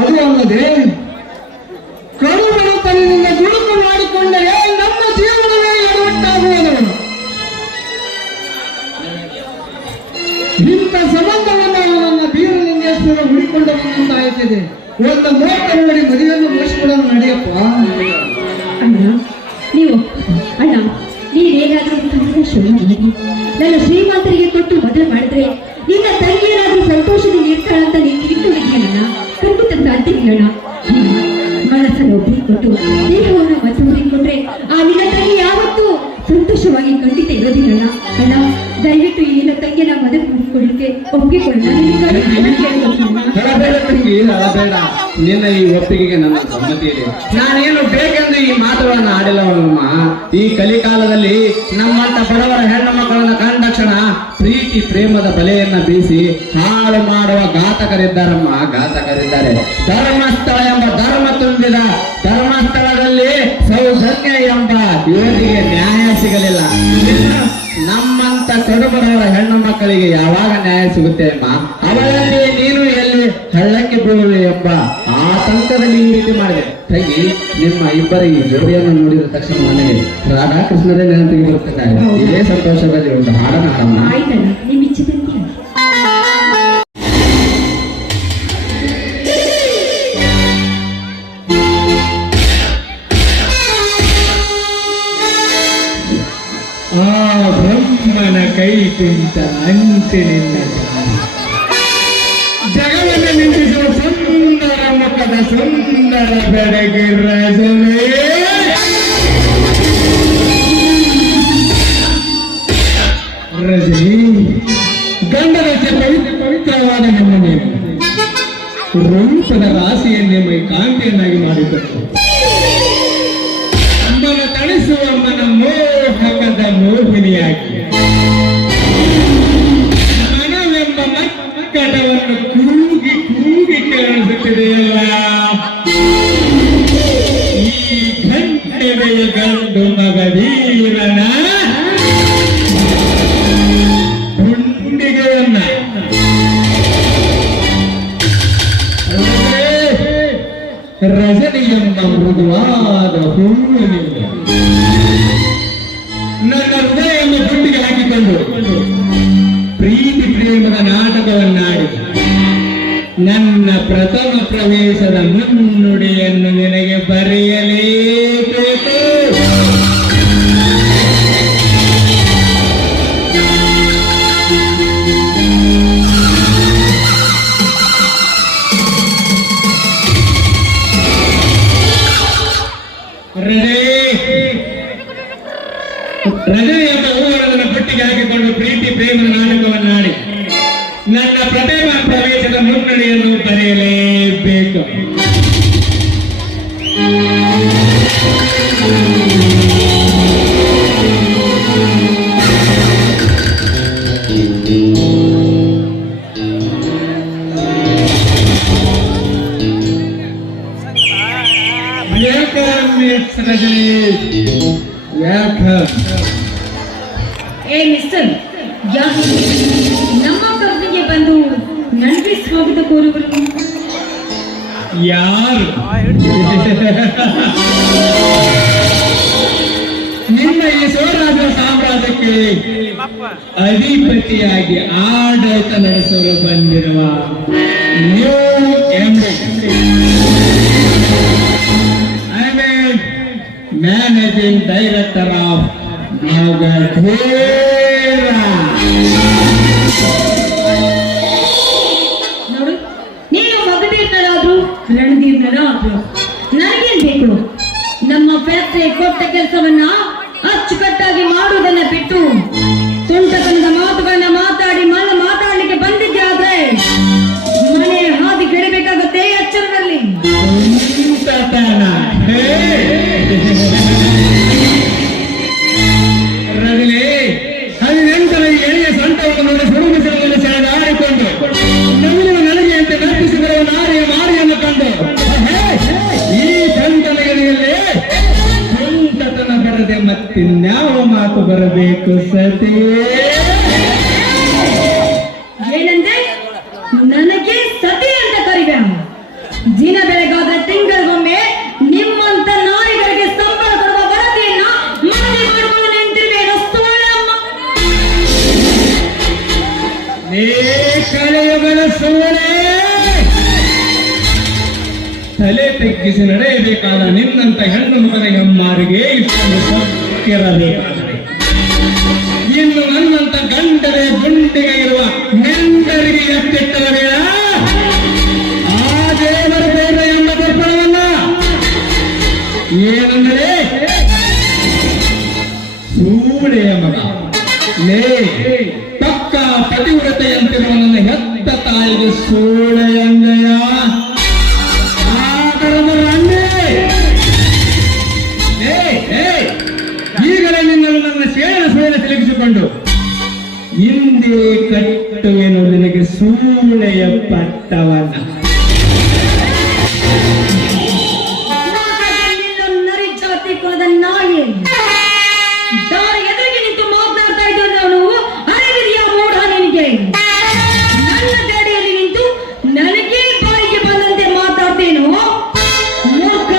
ಅದು ಅಲ್ಲದೆ ಕಡುಬಡತನದಿಂದ ದುಡುಕು ಮಾಡಿಕೊಂಡರೆ ನಮ್ಮ ಜೀವನವೇ ಎಡವಟ್ಟಾಗುವುದು. ಇಂಥ ಸಂಬಂಧವನ್ನು ನನ್ನ ಬೀರಲಿಂಗೇಶ್ವರ ಹುಡಿಕೊಂಡು ಬಂದಂತಾಗುತ್ತದೆ. ಒಂದು ಮೋಟ ನೋಡಿ ಮದುವೆಯನ್ನು ಮುಗಿಸಿಕೊಳ್ಳಲು ನಡೆಯಪ್ಪ. ಅಣ್ಣ, ಅಣ್ಣ, ನೀನೇನಾದ್ರೂ ಸಂತೋಷವನ್ನು ಮಾಡಿ ನನ್ನ ಶ್ರೀಮಂತರಿಗೆ ಕೊಟ್ಟು ಮದುವೆ ಮಾಡಿದ್ರೆ ನಿನ್ನ ತಂಗಿಯರಾದ್ರೂ ಸಂತೋಷದಿಂದ ಇರ್ತಾಳಂತ ನೀನು ಇಟ್ಟುಕೊಂಡಿದ್ದೀನಣ್ಣ. ಖಂಡಿತ ಸಾಧ್ಯವಿಲ್ಲಣ್ಣ. ಮನಸ್ಸನ್ನು ಒಬ್ಬರಿಗೆ ಕೊಟ್ಟು ದೇಹವನ್ನು ಮತ್ತೊಬ್ಬರಿಗೆ ಕೊಟ್ರೆ ಆ ನಿನ್ನ ತಂಗಿ ಯಾವತ್ತೂ ಸಂತೋಷವಾಗಿ ಖಂಡಿತ ಇರೋದಿಲ್ಲಣ್ಣ. ಅಣ್ಣ, ದಯವಿಟ್ಟು ಈ ನಿನ್ನ ತಂಗಿನ ಮದುವೆ ಮಾಡಿಕೊಳ್ಳಿಕ್ಕೆ ಒಪ್ಪಿಕೊಳ್ಳ. ಹೇಳಬೇಡ ತಂಗಿ, ಹೇಳಬೇಡ. ನಿನ್ನ ಈ ಒಪ್ಪಿಗೆಗೆ ನನ್ನ ಸಮ್ಮತಿ ಇದೆ. ನಾನೇನು ಬೇಕೆಂದು ಈ ಮಾತುಗಳನ್ನು ಆಡಿಲ್ಲವಮ್ಮ. ಈ ಕಲಿಕಾಲದಲ್ಲಿ ನಮ್ಮಂತ ಬಡವರ ಹೆಣ್ಣು ಮಕ್ಕಳನ್ನ ಕಂಡಕ್ಷಣ ಪ್ರೀತಿ ಪ್ರೇಮದ ಬಲೆಯನ್ನ ಬೀಸಿ ಹಾಳು ಮಾಡುವ ಘಾತಕರಿದ್ದಾರಮ್ಮ, ಘಾತಕರಿದ್ದಾರೆ. ಧರ್ಮಸ್ಥಳ ಎಂಬ ಧರ್ಮ ತುಂಬಿದ ಧರ್ಮಸ್ಥಳದಲ್ಲಿ ಸೌಜನ್ಯ ಎಂಬ ಯುವತಿಗೆ ನ್ಯಾಯ ಸಿಗಲಿಲ್ಲ. ನಮ್ಮಂತ ಕಡುಬಡವರ ಹೆಣ್ಣು ಮಕ್ಕಳಿಗೆ ಯಾವಾಗ ನ್ಯಾಯ ಸಿಗುತ್ತೆ ಅಮ್ಮ? ಅವಳಲ್ಲಿ ನೀನು ಎಲ್ಲಿ ಹಳ್ಳಕ್ಕೆ ಬೀಳುವೆ ಎಂಬ ಆತಂಕದಲ್ಲಿ ಈ ರೀತಿ ಮಾಡಿದೆ. ತಂಗಿ, ನಿಮ್ಮ ಇಬ್ಬರ ಈ ಜೋಡಿಯನ್ನು ನೋಡಿದ ತಕ್ಷಣ ನನಗೆ ರಾಧಾಕೃಷ್ಣರೇ ನೆನಪಿಗೆ ಬರುತ್ತಿದ್ದಾರೆ. ಇದೇ ಸಂತೋಷದಲ್ಲಿ ಒಂದು ಹಾಡನ್ನು ಹಾಡಮ್ಮ. ಆಯ್ತಣ್ಣ, ನಿಮ್ಮ ಇಚ್ಛೆದಂತೆ ಆಗಲಿ. ಆ ಬ್ರಹ್ಮನ ಕೈ ಕುಂತ ಅಂಚಿನಿಂದ ಜಗವನ್ನು ನಿಂತಿಸುವ ಸುಂದರ ಮುಖದ ಸುಂದರ ಬೆಳಗ್ಗೆ ರಜನೆ. ರಜನಿ, ಗಂಡನಕ್ಕೆ ಪವಿತ್ರವಾದ ಹೆಣ್ಣು ನೀನು. ರೂಪದ ರಾಶಿಯನ್ನೇ ಮೈ ಕಾಂತಿಯನ್ನಾಗಿ ಮಾಡಿಕೊಟ್ಟು ಮನ ತಣಿಸುವ ಮನ ಮೋಹಕದ ಮೋಹಿನಿಯಾಗಿ ಮನವೆಂಬ ಮಕ್ಕಟವನ್ನು ಕೂಗಿ ಕೂಗಿ ಕೇಳಿಸುತ್ತಿದೆಯಲ್ಲ. ಈ ಗಂಟೆಯ ಗಂಡು ಮಗದೀರನ ಗುಂಡಿಗೆಯನ್ನ ರಜನಿ ಎಂಬ ಮೃದುವಾದ ಹೂವಿನಿಂದ ನನ್ನ ಹೃದಯವನ್ನು ಗುಂಡಿಗೆ ಹಾಕಿಕೊಂಡು ಪ್ರೀತಿ ಪ್ರೇಮದ ನಾಟಕವನ್ನಾಡಿ ನನ್ನ ಪ್ರಥಮ ಪ್ರವೇಶದ ಮುನ್ನುಡಿಯನ್ನು ನಿನಗೆ ಬರೆಯಲೇಬೇಕು. ರಜನಿ ಎಂಬ ಹೂವನ್ನು ಪಟ್ಟಿಗೆ ಹಾಕಿಕೊಂಡು ಪ್ರೀತಿ ಪ್ರೇಮ ನಾಟಕವನ್ನಾಡಿ ನನ್ನ ಪ್ರಥಮ ಪ್ರವೇಶದ ಮುನ್ನಡೆಯನ್ನು ಬರೆಯಲೇಬೇಕು. ಏ ಮಿಸ್ಟರ್, ಯಾರು ನಮ್ಮ ಕಂಪನಿಗೆ ಬಂದು ನನಗೆ ಸ್ವಾಗತ ಕೋರುವರು? ಯಾರು? ನಿಮ್ಮ ಈ ಸೋರಾಜ ಸಾಮ್ರಾಜ್ಯಕ್ಕೆ ಅಧಿಪತಿಯಾಗಿ ಆಡಳಿತ ನಡೆಸಲು ಬಂದಿರುವ ನ್ಯೂ ಮ್ಯಾನೇಜಿಂಗ್ ಡೈರೆಕ್ಟರ್ ಆಫ್ ನೋಡು, ನೀನು ಮಗದೀರ್ನರಾದ್ರು ರಣಧೀರ್ನರಾದ್ರು ನನಗೇನ್ ಬೇಕು? ನಮ್ಮ ಫ್ಯಾಕ್ಟರಿ ಕೊಟ್ಟ ಕೆಲಸವನ್ನ ಅಚ್ಚುಕಟ್ಟಾಗಿ ಮಾಡುವುದನ್ನ ಬಿಟ್ಟು ತುಂಟತನದ ಮಾತುಗಳನ್ನ ಮಾತಾಡಿ ಮಾತಾಡ್ಲಿಕ್ಕೆ ಬಂದಿದ್ದೆ ಆದ್ರೆ ಮನೆ ಹಾದಿ ಕೆಡಬೇಕಾಗುತ್ತೆ. ಎಚ್ಚರದಲ್ಲಿ ಹದಿನೆಂಟರ ಎಳೆಯ ಸೊಂಟವನ್ನು ನೋಡಿ ಸುರುಗಿಸಿರುವುದನ್ನು ಸೆಳೆದಾಡಿಕೊಂಡು ನಗುವ ನನಗೆ ಅಂತ ನರ್ತಿಸಿದರ ನಾರಿಯ ಮಾರಿಯನ್ನು ಕಂಡು ಈ ಸಂತನಗರಿಯಲ್ಲಿ ಸ್ವಂತತನ ಬರದೆ ಮತ್ತಿನ್ಯಾವ ಮಾತು ಬರಬೇಕು ಸತಿ? ಏನಂದ್ರೆ ನನಗೆ ಸತಿ ಅಂತ ಕರಿಬೇಡ. ದಿನ ಬೆಳಗಾದ ತಿಂಗಳಿಗೊಮ್ಮೆ ನಿಮ್ಮಂತ ನಾಯಿಗಳಿಗೆ ಸಂಬಳ ಕೊಡುವ ವರದಿಯನ್ನ ಮನವಿ ಮಾಡಿಕೊಂಡು ನಿಂತಿರ್ಬೇಡ. ಕಳೆಯುಗಳ ಸೋಳೆ ತಲೆ ತಗ್ಗಿಸಿ ನಡೆಯಬೇಕಾದ ನಿನ್ನಂತ ಹೆಣ್ಣು ಮುಖದ ಹೆಮ್ಮಾರಿಗೆ ಇಷ್ಟೊಂದು ಸೊಕ್ಕಿರಬೇಕಾದರೆ ಇನ್ನು ನನ್ನಂತ ಗಂಡರೇ ಗುಂಡಿಗೆ ಇರುವ ನೆಂಡರಿಗೆ ಎತ್ತಿಟ್ಟಬೇಡ. ಆ ದೇವರ ದೇವ ಎಂಬ ದರ್ಪಣವಲ್ಲ. ಏನಂದರೆ ಸೂಳೆಯ ಮಗ ಲೇ ಪಕ್ಕ ಪತಿವ್ರತೆಯಂತಿರುವ ನನ್ನ ಹೆತ್ತ ತಾಯಿಗೆ ಸೂಳೆಯಂಗಯ ಈಗಲೇ ನಿನ್ನನ್ನು ನನ್ನ ಸೇನ ಸೂಳೆ ತಿರುಗಿಸಿಕೊಂಡು ಹಿಂದೆ ಕಟ್ಟುವೆನು ನಿನಗೆ ಸೂಳೆಯ ಪಟ್ಟವನ್ನ. ನರಿ ಜಾತಿ ಕುಲದ ನಾಯಿ ದಾರಿ ಎದುರಿಗೆ ನಿಂತು ಮಾತನಾಡ್ತಾ ಇದ್ದ ನಾನು ಅರಿವಿದೆಯಾ ಮೂಢ ನಿನಗೆ? ನನ್ನ ಗಾಡಿಯಲ್ಲಿ ನಿಂತು ನನಗೆ ಬಾಯಿಗೆ ಬಂದಂತೆ ಮಾತಾಡ್ತೇನೋ ಮೂರ್ಖ.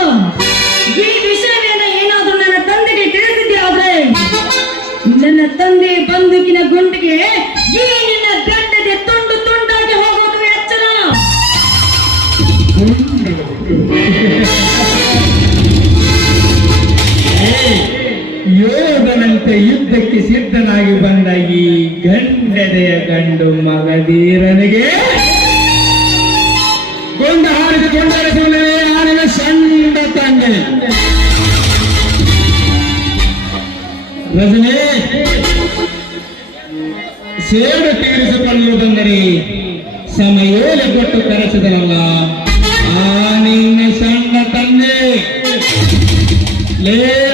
ಈ ವಿಷಯವೇನ ಏನಾದ್ರೂ ನನ್ನ ತಂದೆಗೆ ತಿಳಿಸಿದ್ದೆ ಆದ್ರೆ ನನ್ನ ತಂದೆ ಬಂದೂಕಿನ ಗುಂಡಿಗೆ ಈ ನಿನ್ನ ಗಂಡದೆ ತುಂಡು ತುಂಡಾಗಿ ಹೋಗೋದು ಎಚ್ಚರ. ಯೋಧನಂತೆ ಯುದ್ಧಕ್ಕೆ ಸಿದ್ಧನಾಗಿ ಬಂದ ಈ ಗಂಡದೆಯ ಗಂಡು ಮಗಧೀರನಿಗೆ ಕೊಂಡ ಹಾರಿಸಿಕೊಂಡರೆ ಆಡಿನ ಸಣ್ಣ ತಂದೆ ರಜನೆ ಸೇಡು ತೀರಿಸಿಕೊಳ್ಳುವುದೆಂದರೆ ಸಮಯೋಲೆ ಕೊಟ್ಟು ಕರೆಸಿದನಲ್ಲ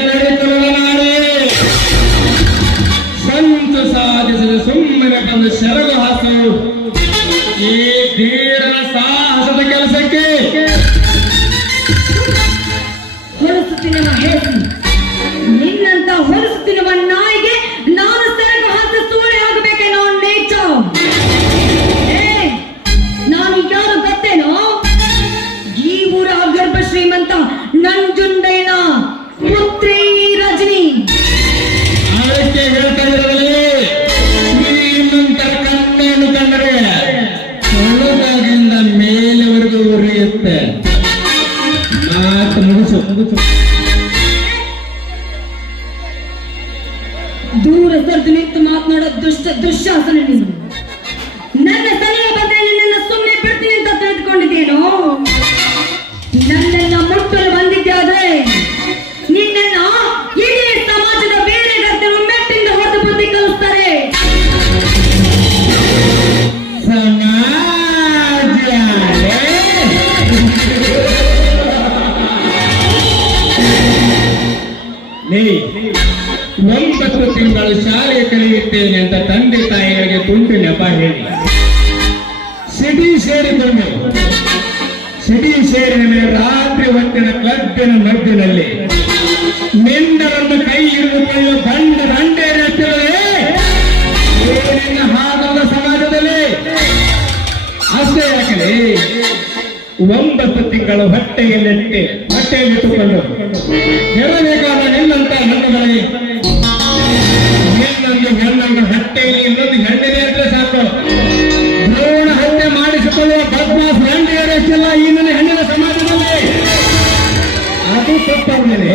ನಡೆಯುತ್ತಲೇ ನಾಡಿ ಸಂತ ಸಾಧಿಸಿದ ಸುಮ್ಮನೆ ಬಂದು ಶರಗು ಹಾಸು ಈ ಧೀರನ ಸಾಹಸದ ಕೆಲಸಕ್ಕೆ ಹೊರಸುತ್ತಿನ ಹೇಸಿ ನಿನ್ನಂತ ಹೊರಸುತ್ತಿರುವ ನಾಯಿಗೆ ನಾನು ಸೆರಗು ಹಾಕಿ ಸೂಳೆ ಆಗಬೇಕೇನೋ ನೇಚ. ನಾನು ಯಾರು ಗೊತ್ತೇನೋ? ಈ ಊರ ಗರ್ಭ ಶ್ರೀಮಂತ ನಂಜುಂಡಯ್ಯನ ಪುತ್ರಿ ರಜನಿ. ಅದಕ್ಕೆ ಹೇಳ್ತಾ ಇರೋದ್ರಲ್ಲಿ ಶ್ರೀಮಂತರ ಕಣ್ಣನ್ನು ಕಂಡರೆ ಒಳಗಾಗಿಂದ ಮೇಲೆವರೆಗೂ ಉರಿಯುತ್ತೆ. ಮಾತು ಮುಗಿಸು. ದೂರ ಸರಿದು ನಿಂತು ಮಾತನಾಡೋ ದುಶ್ಯಾಸನ ನೀನು. ನನ್ನ ಸಲಹೆ ಬಂದ್ರೆ ನಿನ್ನನ್ನು ಸುಮ್ಮನೆ ಬಿಡ್ತೀನಿ ಅಂತ ತಿಳಿದುಕೊಂಡಿದ್ದೇನೋ? ನನ್ನನ್ನ ಮುಟ್ಟಲು ಬಂದಿದ್ದಾದ್ರೆ ನಿನ್ನನ್ನ ಇಡೀ ಸಮಾಜದ ಬೇರೆ ಗದ್ದೆರು ಮೆಟ್ಟಿಂದ ಹೊತ್ತು ಬುದ್ಧಿ ಕಲಿಸ್ತಾರೆ. ಒಂಬತ್ತು ತಿಂಗಳು ಶಾಲೆ ಕಲಿಯುತ್ತೇನೆ ಅಂತ ತಂದೆ ತಾಯಿಗಳಿಗೆ ತುಂಟು ನೆಪ ಹೇಳಿ ಸಿಡಿ ಸೇರಿದ ಮೇಲೆ ರಾತ್ರಿ ಹೊತ್ತಿನ ಕ್ಲಬ್ಬಿನ ಮಧ್ಯದಲ್ಲಿ ಮೆಂಡರನ್ನು ಕೈ ಹಿಡಿದುಕೊಳ್ಳುವ ದಂಡೆ ರಚಿಸಲೇ ಹಾಗಲ್ಲ ಸಮಾಜದಲ್ಲಿ. ಅಷ್ಟೇ ಯಾಕಲೇ 9 ತಿಂಗಳು ಹೊಟ್ಟೆಯಲ್ಲಿಟ್ಟುಕೊಂಡು ಹೆರಬೇಕಾದ ನಿನ್ನಂತ ಹೆಣ್ಣುಗಳಿಗೆ ಹೆಣ್ಣನ್ನು ಹೊಟ್ಟೆಯಲ್ಲಿ ಇನ್ನೊಂದು ಹೆಣ್ಣಿದೆ ಅಂದ್ರೆ ಸಾಕು ಭ್ರೂಣ ಹತ್ಯೆ ಮಾಡಿಸಿಕೊಳ್ಳುವ ಬದ್ಮಾಸ್ ಹೆಂಡಿಯರಷ್ಟಿಲ್ಲ ಈ ನನ್ನ ಹೆಣ್ಣಿನ ಸಮಾಜದಲ್ಲಿ. ಅದು ತಪ್ಪಾದ್ಮೇಲೆ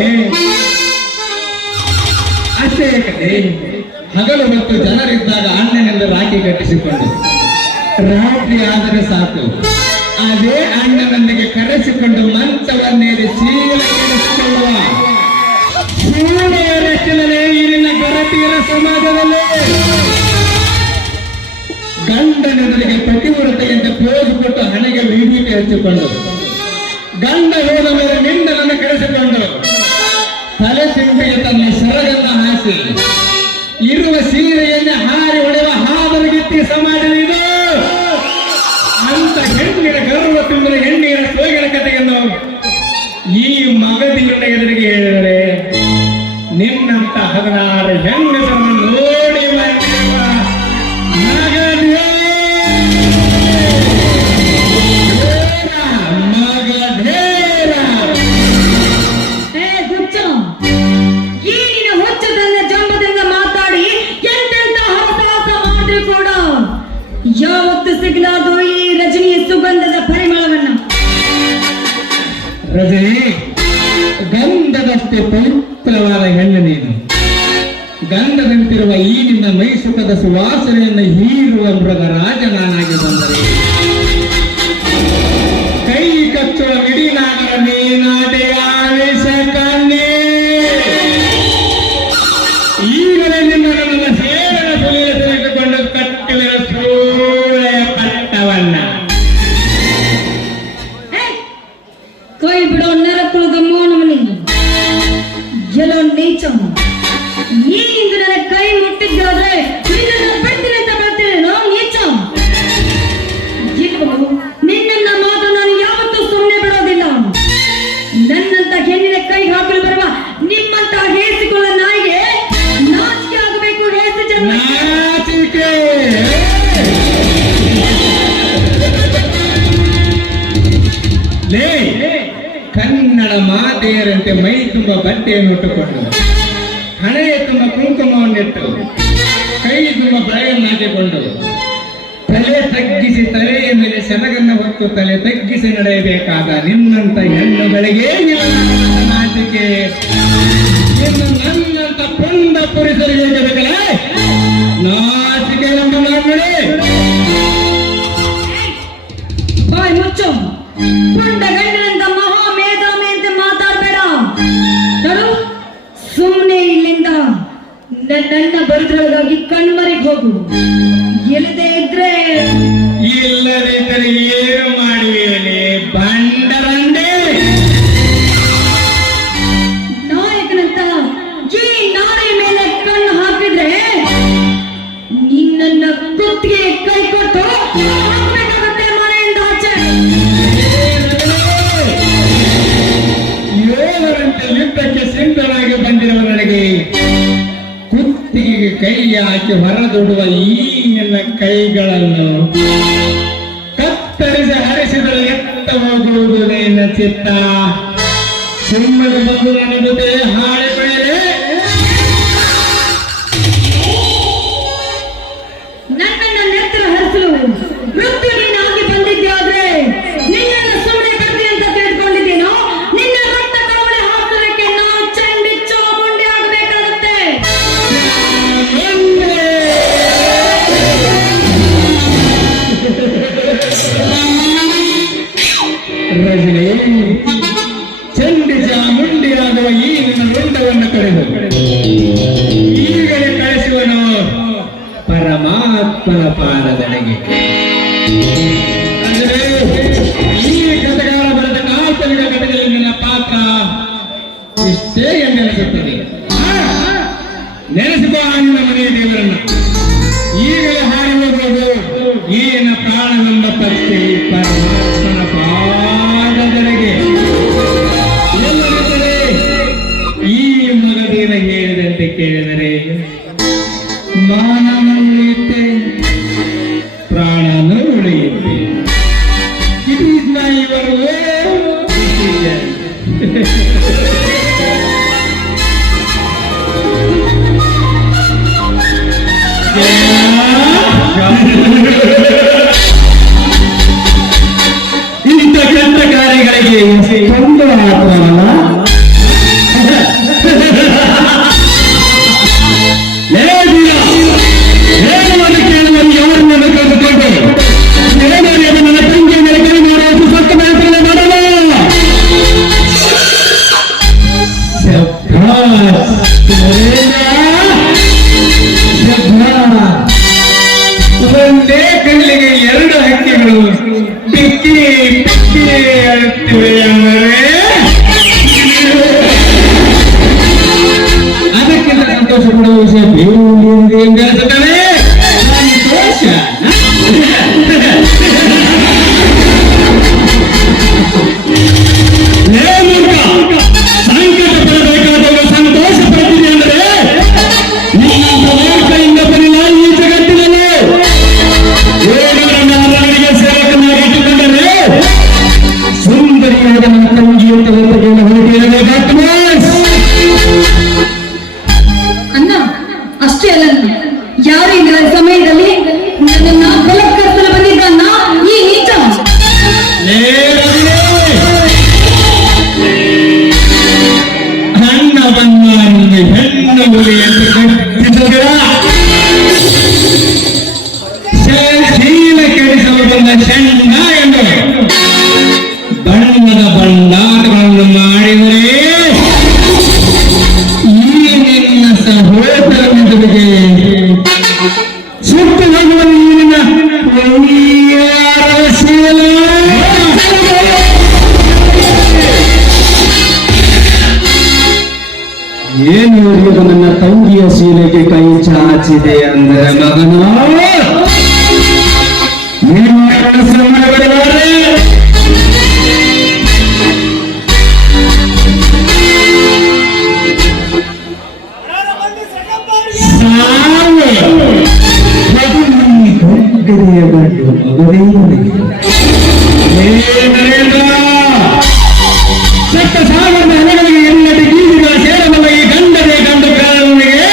ಅಷ್ಟೇ ಯಾಕಂದ್ರೆ ಹಗಲು ಹೊತ್ತು ಜನರಿದ್ದಾಗ ಅಣ್ಣನಿಂದ ರಾಖಿ ಕಟ್ಟಿಸಿಕೊಂಡು ರಾತ್ರಿ ಆದರೆ ಸಾಕು ಅದೇ ಅಣ್ಣನೊಂದಿಗೆ ಕರೆಸಿಕೊಂಡು ಮಂಚವನ್ನೇರಿ ಶೀಲ ಕೆಡಿಸಿಕೊಳ್ಳುವ ಸೂಳೆಯರಷ್ಟಿಲ್ಲದೆ ಇಲ್ಲಿನ ಗರತಿಯರ ಸಮಾಜದಲ್ಲಿ ಗಂಡನೆದುರಿಗೆ ಪತಿವ್ರತೆಯಿಂದ ಪೋಸು ಕೊಟ್ಟು ಹಣೆಗೆ ವಿಭೂತಿ ಹಚ್ಚಿಕೊಂಡು ಗಂಡ ಹೋದ ಮೇಲೆ ಮಿಂಡನನ್ನು ಕರೆಸಿಕೊಂಡು ತಲೆ ತಿಂಬಿಗೆ ತನ್ನ ಸೆರಗನ್ನ ಹಾಸಿ ಇರುವ ಸೀರೆಯನ್ನೇ ಹಾರಿ ಹೊಡೆಯುವ ಹಾದರಗಿತ್ತಿ ಸಮಾಜವಿದು. ಅಂತ ಹೆಣ್ಣಿನ ಗರ್ವ ತುಂಬಿದ ಹೆಣ್ಣಿನ ಸೋಗಿನ ಕಥೆಯನ್ನು ಈ ಮಗದಿನ ಎದುರಿಗೆ ಹೇಳಿದರೆ ನಿನ್ನಂತ 16 ಹೆಂಗಸರನ್ನು ನೋಡಿ ಯಾವತ್ತು ಸಿಗಲಾದೋ ಈ ರಜನಿಯ ಸುಗಂಧದ ಪರಿಮಳವನ್ನ. ರಜನಿ ಗಂಧದಷ್ಟೇ ಪವಿತ್ರವಾದ ಹೆಣ್ಣು ನೀನು. ಗಂಧದಂತಿರುವ ಈ ನಿನ್ನ ಮೈಸುಖದ ಸುವಾಸನೆಯನ್ನು ಹೀರುವ ಮೃಗ ರಾಜ ನಾನಾಗಿ ಬಂದರೆ ಕೈ ಕಚ್ಚುವ ಮಿಡಿನಾಗರ ನೀನಾಟೆಯ ಆವೇಶ ಕಣ್ಣೆ. ಈಗಲೇ ನಿನ್ನ ನನ್ನ ಸೇವನ ಸುಲಿಯ ತೆಗೆದುಕೊಂಡು ಕಟ್ಟಲಿನ ಸೂಳೆಯ ಪಟ್ಟವನ್ನ ಕೈ ಬಿಡೋ ನರಕುಲದ ಮೋನವನಿಗೆ ಎಲ್ಲೋ ನೀಚ. ಈಗಿಂದು ನನ್ನ ಕೈ ಮುಟ್ಟಿದ್ದಾದ್ರೆ ನಿನ್ನನ್ನು ಬಿಡ್ತೀನಿ ಅಂತ ಬರ್ತೀನಿ ನೀಚ. ನಿನ್ನ ಮಾತು ನಾನು ಯಾವತ್ತೂ ಸುಮ್ಮನೆ ಬಿಡೋದಿಲ್ಲ. ನನ್ನಂತ ಹೆಣ್ಣಿನ ಕೈ ಹಾಕಲು ಬರುವ ನಿಮ್ಮಂತ ಹೇಸಿಕೊಳ್ಳ ನಾಯಿಗೆ ನಾಚಿಕೆ ಆಗಬೇಕು. ಹೇಸಿ ಜನ ಕನ್ನಡ ಮಾತೆಯರಂತೆ ಮೈ ತುಂಬ ಬಟ್ಟೆಯನ್ನು ಉಟ್ಟುಕೊಂಡು ಹಣೆಯ ತುಂಬ ಕುಂಕುಮವನ್ನಿಟ್ಟು ಕೈ ತುಂಬ ಬಳೆಯನ್ನು ಹಾಕಿಕೊಂಡು ತಲೆ ತಗ್ಗಿಸಿ ತಲೆಯ ಮೇಲೆ ಸೆರಗನ್ನು ಹೊತ್ತು ತಲೆ ತಗ್ಗಿಸಿ ನಡೆಯಬೇಕಾದ ನಿನ್ನಂತ ಹೆಣ್ಣುಗಳಿಗೆ ನಾಚಿಕೆ. ನನ್ನಂತ ಪುಂಡ ಪುರುಷರಿಗೆ ಬೇಕಲ್ಲ ನಾಚಿಕೆ ಎಂಬ ಮಾಡಿ ಬಾಯ್ ಮುಚ್ಚು. ಪುಂಡ ಗಂಡನಂತ ಮಹಾ ಮೇಧಾಮಿ ಅಂತ ಮಾತಾಡಬೇಡ. ನೋಡು, ಸುಮ್ಮನೆ ಇಲ್ಲಿಂದ ನನ್ನ ಬರುದ್ರೊಳಗಾಗಿ ಕಣ್ಮರಿಗೆ ಹೋಗು. ಇಲ್ಲದೆ ಇದ್ರೆ ಏನು ಮಾಡುವೆ ಬಂಡರಂಡೆ. ನಾಯಕನ ಹಾಕಿ ಹೊರದೊಡುವ ಈ ನಿನ್ನ ಕೈಗಳನ್ನು ಕತ್ತರಿಸಿ ಹರಿಸಿದರೆ ಎತ್ತ ಹೋಗುವುದು ನಿನ್ನ ಚಿತ್ತ. ಸುಮ್ಮನೆ ಬಂದು ನನ್ನ ಜೊತೆ ಹಾಳೆ ಬೆಳೆಯಲೇ. ನನ್ನನ್ನ ನೆತ್ತರ ಹರಿಸಲು ಮೃತ್ಯು ನೀನಾಗಿ ಬಂದಿದ್ದಾದ್ರೆ ನಿನ್ನನ್ನು ಸುಮ್ಮನೆ ಬರ್ತೀನಿ ಅಂತ ತಿಳ್ಕೊಂಡಿದ್ದೀನೋ? ನಿನ್ನ ರಕ್ತ ಕವಳೆ ಹಾಕೋದಕ್ಕೆ ನಾವು ಚಂಡಿಚ್ಚೋ ಮುಂಡೆ ಆಗಬೇಕಾಗುತ್ತೆ. ರಜನಿ, ಚಂಡಿ ಚಾಮುಂಡಿಯಾಗುವ ಈ ನಿನ್ನ ರುಂಡವನ್ನು ಕರೆದು ಈಗಲೇ ಕಳಿಸುವನು ಪರಮಾತ್ಮನ ಪಾದದೆಡೆಗೆ. ಅಂದರೆ ಈ ಕಥೆಗಾರ ಬರೆದ ಕಾಲ್ಪನಿಕ ಕಥೆಯಲ್ಲಿ ನಿನ್ನ ಪಾತ್ರ ಇಷ್ಟೇ ನೆನೆಸುತ್ತದೆ. ನೆನೆಸಿಕೋ ನಿನ್ನ ಮನೆಯ ದೇವರನ್ನ. ಈಗಲೇ ಹಾರಿ ಹೋಗುವುದು ಈ ನಿನ್ನ ಪ್ರಾಣವೆಂಬ ಪಕ್ಷಿ ಪರಮಾತ್ಮನ ಪಾದದೆಡೆಗೆ. ಎಲ್ಲರಿದ್ದರೆ ಈ ಮಗದೇನ ಹೇಳಿದಂತೆ ಕೇಳಿದರೆ ಮಾನವ ಉಳಿಯುತ್ತೆ, ಪ್ರಾಣನೂ ಉಳಿಯುತ್ತೆ. It is my your own decision. ಇಂಥ ಕೆಟ್ಟ ಕಾರ್ಯಗಳಿಗೆ ತೊಂದರೆ ಹಾಕುವಲ್ಲ. ಹೇಳುವನ್ನು ಕೇಳುವಲ್ಲಿ ಯಾರನ್ನು ಕರೆದುಕೊಂಡು ನನ್ನ ತಂಗಿಯ ಮೇಲೆ ಕೈ ಮಾಡುವುದು ಸತ್ತ ಪ್ರಯತ್ನ ಮಾಡಲ್ಲ. ಒಂದೇ ಕಲ್ಲಿಗೆ ಎರಡು ಹಕ್ಕಿಗಳು ಪಿಕ್ಕಿ ಪಿಕ್ಕಿ ಅಳುತ್ತಿವೆ ಅಂದರೆ ಅದಕ್ಕಿಂತ ಸಂತೋಷ ಪಡುವ ವಿಷಯ ಬೇರೆ ಎಂದಿರುತ್ತದೆ. ಸಂತೋಷ ಸಂಕಟ ಪಡಬೇಕಾದವರು ಸಂತೋಷ ಪಡ್ತೀನಿ ಅಂದರೆ ನಿಮ್ಮ ಪ್ರವಾಸದಿಂದ ಬರಿಲ್ಲ ಈ ಜಗತ್ತಿನಲ್ಲಿ. ದೇವರನ್ನ ಅರಣ್ಯ ಸೇವಕನಾಗಿ ಇಟ್ಟುಕೊಂಡರೆ ಸುಂದರಿಯಾದ ನನ್ನ ತಂಗಿಯಂತ ಹೊರಗೆ ಹೊರಟಿರಬೇಕಾಗ್ತದೆ. ಅಣ್ಣ, ಅಷ್ಟೇ ಅಲ್ಲ, ಯಾರು ಈ ಸಮಯದಲ್ಲಿ ನನ್ನನ್ನ ಬಲತ್ಕರಿಸಲು ಬಂದಿದ್ದನ್ನ ಈ ನೀಚ. ಅಣ್ಣ ಬನ್ನ ನಿಮಗೆ ಹೆಣ್ಣು ಹುಲಿ ಎಂದು ಕಟ್ಟಿಸಬೇಡ. ಶೀಲ ಕೆಡಿಸಲು ಬಂದ ಷಂಡ ಎಂದು ಬಣ್ಣದ ಬಂಡಾಟಗಳನ್ನು ಮಾಡಿದರೆ ಈ ನಿನ್ನ ಸಹೋದರನಿಗೆ ಸುಟ್ಟು ಹೋಗುವ ನೀರಿನ ಏನು ಇರುವುದು ನನ್ನ ತಂಗಿಯ ಸೀರೆಗೆ ಕೈ ಚಾಚಿದೆ ಅಂದರೆ ಮಗನ ಸತ್ತ ಸಾವಿರದ ಹಣಗಳಿಗೆ ಎಲ್ಲೆಡೆ ಗೀರುಗಳ ಸೇರಬಲ್ಲ ಈ ಗಂಡನೇ ಗಂಡು ಕಾರಣನಿಗೆ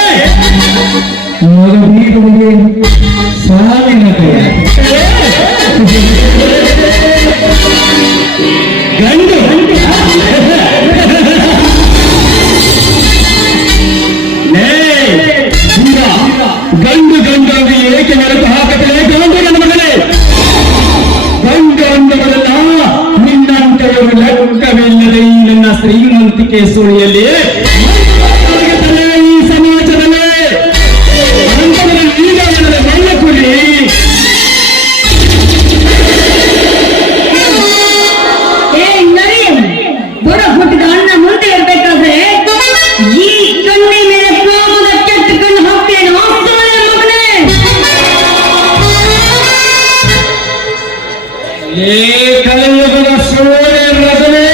ಮಗನಿಗೆ ಸಾವಿನ ಕೈ ಗಂಡು ಗಂಡು ಗಂಡು ಅಂದ್ರೆ ಏಕೆ ಹೊರತು ಹಾಕುತ್ತಲೇ ಗಂಡು ನನ್ನ ಮಗನೇ. ಗಂಡು ಅಂದವರೆಲ್ಲ ನಿನ್ನಂತವರು ಲೆಕ್ಕವಿಲ್ಲದೆ ಈ ನನ್ನ ಶ್ರೀಮಂತಿಕೆ ಸುಳಿಯಲ್ಲಿ ಈ ಸಮಾಜದಲ್ಲಿ ಈಗ ನನ್ನ ಕುರಿ ಬಡ ಹುಟ್ಟಿದ ಅಣ್ಣ ಮುಂದೆ ಇರ್ಬೇಕಾದ್ರೆ ಈ ಕಣ್ಣಿ ಮೇಲೆ ಕೋಮದ ಕೆಟ್ಟ ಕಣ್ಣು ಹಾಕ್ತೇನೆ. ಮಗನೇ ಕಲಿಯುಗದ ಸೂರ್ಯ ರಚನೆ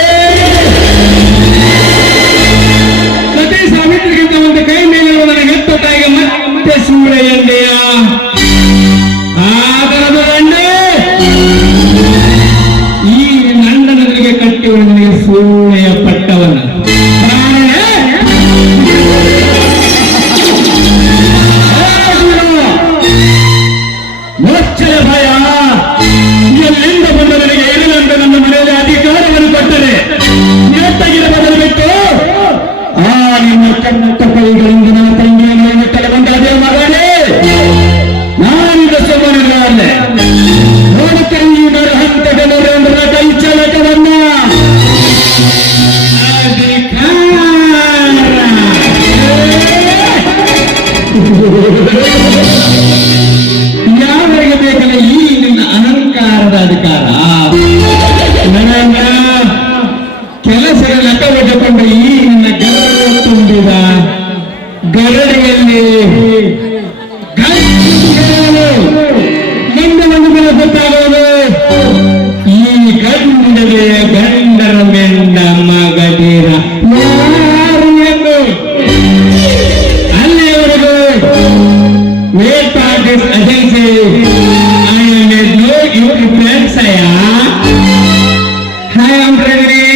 ಸತಿ ಸಾವಿತ್ರಿಗಿಂತ ಒಂದು ಕೈ ಮೇಲೆ ನನಗೆ ಎತ್ತ ತಾಯಿಗೆ ಮತ್ತೆ ಸೂರ್ಯ ಪ್ರಕಾರ ನರೇಂದ್ರ ಕೆಲಸದ ಲೆಕ್ಕವಿಟ್ಟುಕೊಂಡು ಈ ನಿನ್ನ ಗರಡು ತುಂಬಿದ ಗರಡಿಯಲ್ಲಿ ಗಂಡನ ಗೊತ್ತಾಗೋದು ಈ ಗಂಡಗೆ ಗಂಡರ ಮೆಂಡ ಮಗದೀರ ಯಾರು ಎಂದು ಅಲ್ಲಿಯವರೆಗೂ wait parties agency I will know your friends Hi, I'm ready.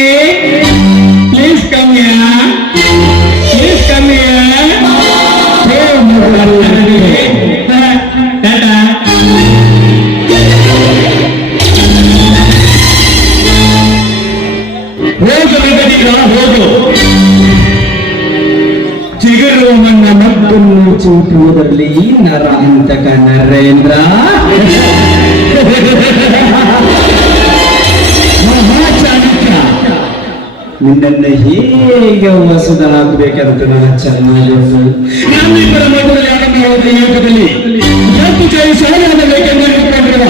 Please come here. Please come here. Tata. ಹೋಗು ಚಿಗುರು ಮಣ್ಣ ಮದ್ದನ್ನು ಚೂಟುವುದರಲ್ಲಿ ನರ ಅಂತಕ ನರೇಂದ್ರ ಮಹಾಚಾಣಕ್ಯ ನಿನ್ನನ್ನು ಹೇಗೆ ಹೊಸದಾಗಬೇಕಂತ ನಾನು ಚೆನ್ನಾಗಿ ನಮ್ಮಿಬ್ಬರ ಮಧ್ಯದಲ್ಲಿ ಆರಂಭವಾದ ಯೋಗದಲ್ಲಿ ಜಪ್ಪು ಜಯ ಸಾಧನಬೇಕೆಂದು ಅಂದುಕೊಂಡಿರುವ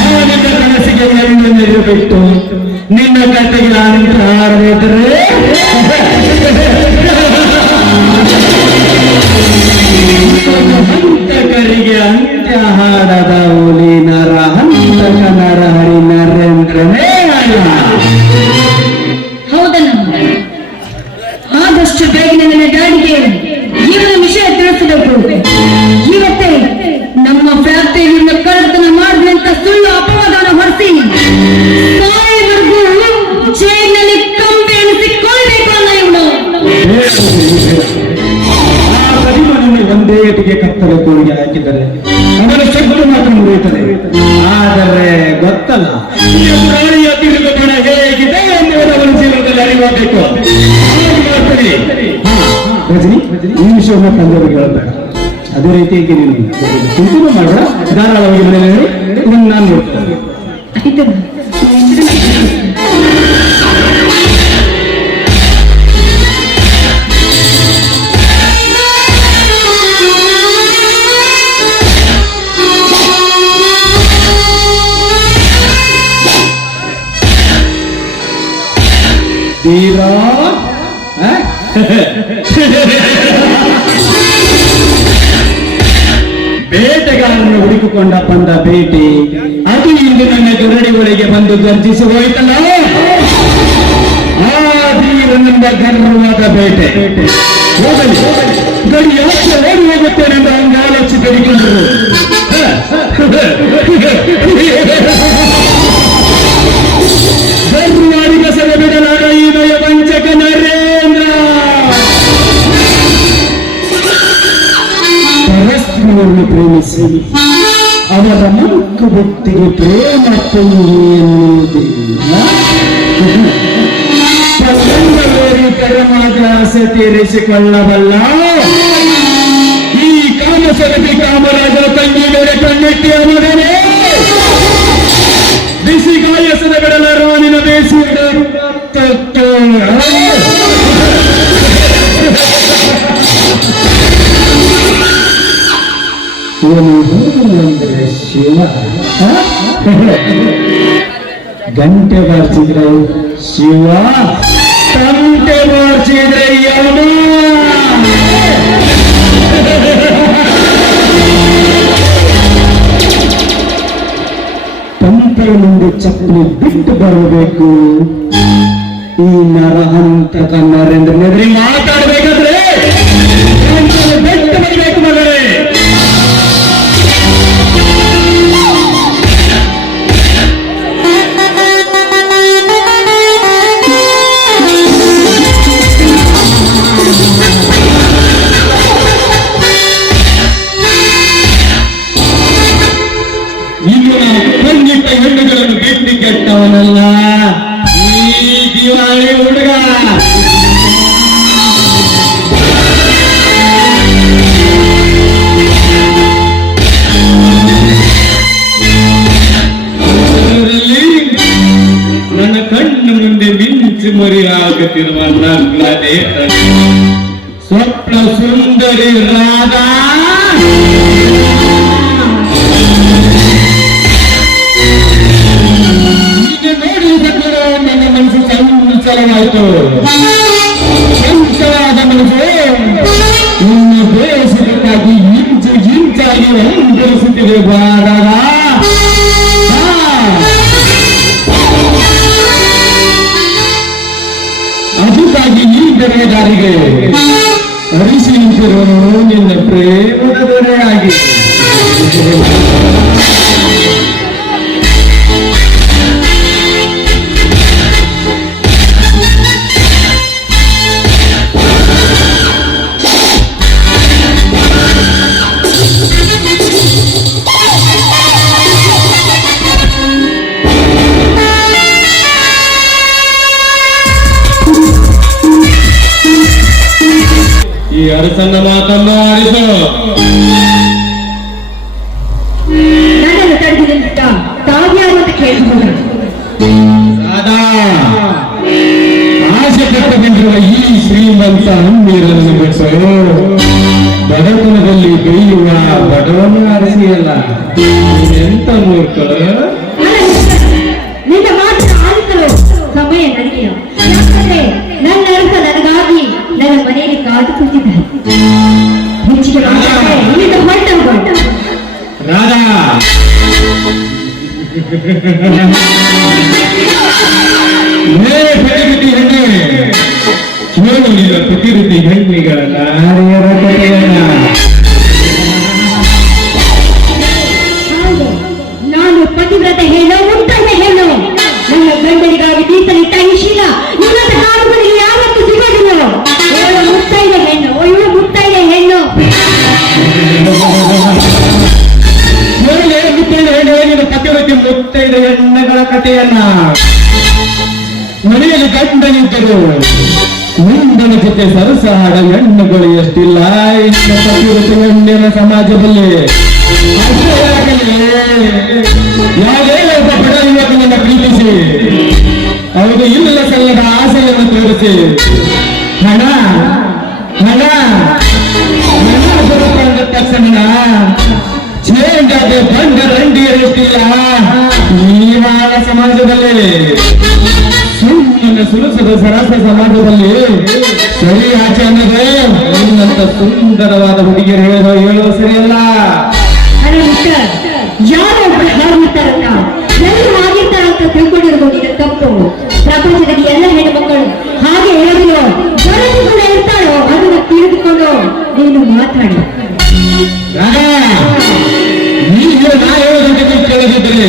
ಆ ನಿನ್ನ ಕನಸಿಗೆ ನೆರವೇರಿಟ್ಟು ನಿನ್ನ ಕತೆಗೆ ಆರಂಭಿಸಿದರೆ ಹಂತಕರಿಗೆ ಅಂತ್ಯ ಹಾಡದ ಹುಲಿ ನರ ಹಂತಕ ನರ ಹರಿ ನರೇಂದ್ರನೇ ಹೌದಲ್ಲ, ಆದಷ್ಟು ಬೇಗನೆ ನನ್ನ ಡ್ಯಾಡಿಗೆ ಇವನ ವಿಷಯ ತಿಳಿಸಬೇಕು. ಇವತ್ತೇ ನಮ್ಮ ಫ್ಯಾಕ್ಟರಿಯಿಂದ ಕಳ್ಳತನ ಮಾಡಿದಂತ ಸುಳ್ಳು ಅಪವಾದನ ಹೊರಿಸಿ ಸಾಯವರೆಗೂ ಜೈಲಿನಲ್ಲಿ ಕಂಬಿ ಎಣಿಸಿಕೊಳ್ಬೇಕು ಅಲ್ಲ ಇವನು. ಆ ಕಡಿಮನನ್ನು ಒಂದೇ ಏಟಿಗೆ ಕತ್ತಲೆ ಕೋಳಿಗೆ ಹಾಕಿದರೆ ಅವನ ಶಬ್ದ ಮಾತ್ರ ಮುರಿಯುತ್ತದೆ. ಆದರೆ ಗೊತ್ತಲ್ಲ ಪ್ರಾಣಿಯ ತಿರುಗುಣ ಹೇಗಿದೆ ಎಂಬುದು ಅವನ ಜೀವನದಲ್ಲಿ ಅರಿವಾಗಬೇಕು. ರಜನಿ, ಈ ವಿಷಯವನ್ನು ತಂದೆಯವರಿಗೆ ಹೇಳಬೇಡ. ಅದೇ ರೀತಿಯಾಗಿ ನೀನು ಚಿಂತನೆ ಮಾಡಬೇಡ, ಧಾರಾಳವಾಗಿ ಮನೆ ಹೇಳಿ ಇದನ್ನು ನಾನು ನೋಡ್ತೇನೆ. ಆಯ್ತು. ತೀರಾ ಬೇಟೆಗಾರನ್ನು ಹುಡುಕಿಕೊಂಡ ಬಂದ ಭೇಟಿ ಅದು ಇಂದು ನನ್ನ ಗರಡಿಗಳಿಗೆ ಬಂದು ಗರ್ಜಿಸಿ ಹೋಯಿತಲ್ಲ. ಆ ಧೀರನಿಂದ ಗರ್ವವಾದ ಬೇಟೆ ಹೋಗಲಿ, ಗಡಿ ಯಾಕೆ ಓಡಿ ಹೋಗುತ್ತೇನೆಂಬ ಒಂದು ಆಲೋಚನೆ ತೆಗೆದುಕೊಂಡರು. ಗರ್ವಾಡಿಗ ಸೆರೆ ಬಿಡಲಾರ ಈ ನಯ ವಂಚಕ ನರೇಂದ್ರ ಪರಸ್ಪರವನ್ನು ಪ್ರೇಮಿಸಿ ಅವರ ಮಂಕು ವ್ಯಕ್ತಿಗೆ ಪ್ರೇಮ ಎನ್ನುವುದಿಲ್ಲ. ಕರಮಾದ ಆಸೆ ತೀರಿಸಿಕೊಳ್ಳಬಲ್ಲ ಈ ಕಾಮಸರಪಿ ಕಾಮರಾಜರ ತಂಗಿ ಮೇಲೆ ಕಣ್ಣಿಟ್ಟಿ ಅವರೇ ಬಿಸಿ ಗಾಯಸದ ಬಿಡಲ ರಾಣಿನ ಬೇಸಿದ ಶಿವ ಗಂಟೆ ಬಾರಿಸಿದ್ರೆ ಶಿವ, ಗಂಟೆ ಬಾರಿಸಿದ್ರೆ ಯಮ. ತಂತ್ರ ಮುಂದೆ ಚಪ್ಪಲಿ ಬಿಟ್ಟು ಬರಬೇಕು. ಈ ನರಹಂತಕ ನರೇಂದ್ರ ಎದುರಿ ಮಾತಾಡಬೇಕಾದ್ರೆ ಬಿಟ್ಟು ಬರಬೇಕು ಮಗಳೇ. ಇನ್ನು ನಾನು ಖಂಡಿತ ಹೆಣ್ಣುಗಳನ್ನು ಬಿಟ್ಟು ಕೆಟ್ಟವನಲ್ಲ, ಈ ದಿವಾಳಿ ಹುಡುಗ. ನನ್ನ ಕಣ್ಣು ಮುಂದೆ ಮಿಂಚು ಮರಿಯಾಗುತ್ತಿರುವ ನಗ್ನತೆ ಸ್ವಪ್ನ ಸುಂದರಿ ರಾಧಾ. ದಾರಿಗೆ ಅರಿಸಿ ನಿಂತಿರುವನು ನಿನ್ನ ಪ್ರೇಮದ ದೊರೆಯಾಗಿ. ಈ ಅರಸನ್ನ ಮಾತನ್ನು ಆರಿಸು. ನನ್ನನ್ನು ತಡೆದು ನಿಂತ ತಾವ್ಯಾರು ಅಂತ ಕೇಳಿದ್ರು. ರಾಧಾ, ಆಸೆ ಪಟ್ಟುಕೊಂಡಿರುವ ಈ ಶ್ರೀಮಂತ ಹಣ್ಣೀರನ್ನು ಬಿಟ್ಟು ಬಡತನದಲ್ಲಿ ಬೇಯುವ ಬಡವನ್ನು ಅರಸಿಯಲ್ಲ. ಎಂತ ಮೂರ್ಖ. ನಿನ್ನ ಮಾತನ್ನು ಆಲಿಸಲು ಸಮಯ ನನಗಿಲ್ಲ. ಯಾಕಂದ್ರೆ ನನ್ನ ಅರಸ ನನಗಾಗಿ ನನ್ನ ಮನೆಯಲ್ಲಿ ಕಾದು ಕೂತಿದ್ದಾರೆ. ಹೆಚ್ಚಿಗೆ ಮಾತಾಡಿದ್ರೆ ಇಲ್ಲಿಂದ ಹೊರಟು ಹೋಗೋಣ. ರಾಧಾ, ಪ್ರತಿರುತಿ ಹೆಣ್ಣೆ, ಕೇಳು ನಿನ್ನ ಪ್ರತಿರುತಿ ಹೆಣ್ಣಿಗಳ ನಾರಿಯರ ಕಥೆಯನ್ನ. ಹೌದು, ನಾನು ಪತಿವ್ರತೆ ಹೇಳೋ ಮುತ್ತೈದೆ ಹೇಳು. ನನ್ನ ಗಂಡನಿಗಾಗಿ ಮೀಸಲಿಟ್ಟ ಈ ಶೀಲ ಇವತ್ತು ಕಾಲದಲ್ಲಿ ಯಾವತ್ತೂ ಸಿಗೋದಿಲ್ಲ. ಇವಳು ಮುತ್ತೈದೆ ಹೆಣ್ಣು, ಇವಳು ಮುತ್ತೈದೆ ಹೆಣ್ಣು. ನಿನ್ನ ಪ್ರತಿರುತಿ ಮುತ್ತೈದ ಹೆಣ್ಣಗಳ ಕಥೆಯನ್ನ. ಮನೆಯಲ್ಲಿ ಗಂಡನಿದ್ದರು, ಮುಂಡನ ಜೊತೆ ಸರಸ ಹಾಡ ಹೆಣ್ಣುಗಳು ಎಷ್ಟಿಲ್ಲ ಇನ್ನು ಪ್ರತಿರುತಿ ಹೆಣ್ಣಿನ ಸಮಾಜದಲ್ಲಿ. ಯಾವುದೇ ಒಬ್ಬ ಬಡ ಯುವಕನನ್ನು ಪ್ರೀತಿಸಿ ಅವರಿಗೆ ಇಲ್ಲ ಸಲ್ಲದ ಆಸೆಯನ್ನು ತೋರಿಸಿ ಹಣ ಹಣ ಹಣ ಬರುತ್ತಂದ ತಕ್ಷಣ ಚೇಂಜ್ ಆದ ಬಂಡ ರಂಡಿಯರಿಷ್ಟಿಲ್ಲ ಈವಾಗ ಸಮಾಜದಲ್ಲಿ. ಸುಮ್ಮನೆ ಸುಲಸದ ಸರಸ ಸಮಾಜದಲ್ಲಿ ಸರಿ ಆಚೆ ಅನ್ನೋದು ನಿನ್ನಂತ ಸುಂದರವಾದ ಹುಡುಗಿಯರು ಹೇಳುವ ಸರಿಯಲ್ಲ. ಯಾರೋ ಒಬ್ಬರು ಹಾಗಿರ್ತಾರಂತ, ಎಲ್ಲರೂ ಆಗಿರ್ತಾರಂತ ತಿಳ್ಕೊಂಡಿರ್ಬೋದು. ಇದು ತಪ್ಪು. ಪ್ರಪಂಚದಲ್ಲಿ ಎಲ್ಲ ಹೆಣ್ಣುಮಕ್ಕಳು ಹಾಗೆ ಹೇಳೋದಿಲ್ಲ. ಬರೆದುಕೊಂಡು ಇರ್ತಾಳೋ ಅದನ್ನ ತಿಳಿದುಕೊಂಡು ನೀನು ಮಾತಾಡಿ. ನೀವು ನಾ ಹೇಳೋದಕ್ಕೆ ಕೇಳದಿದ್ದರೆ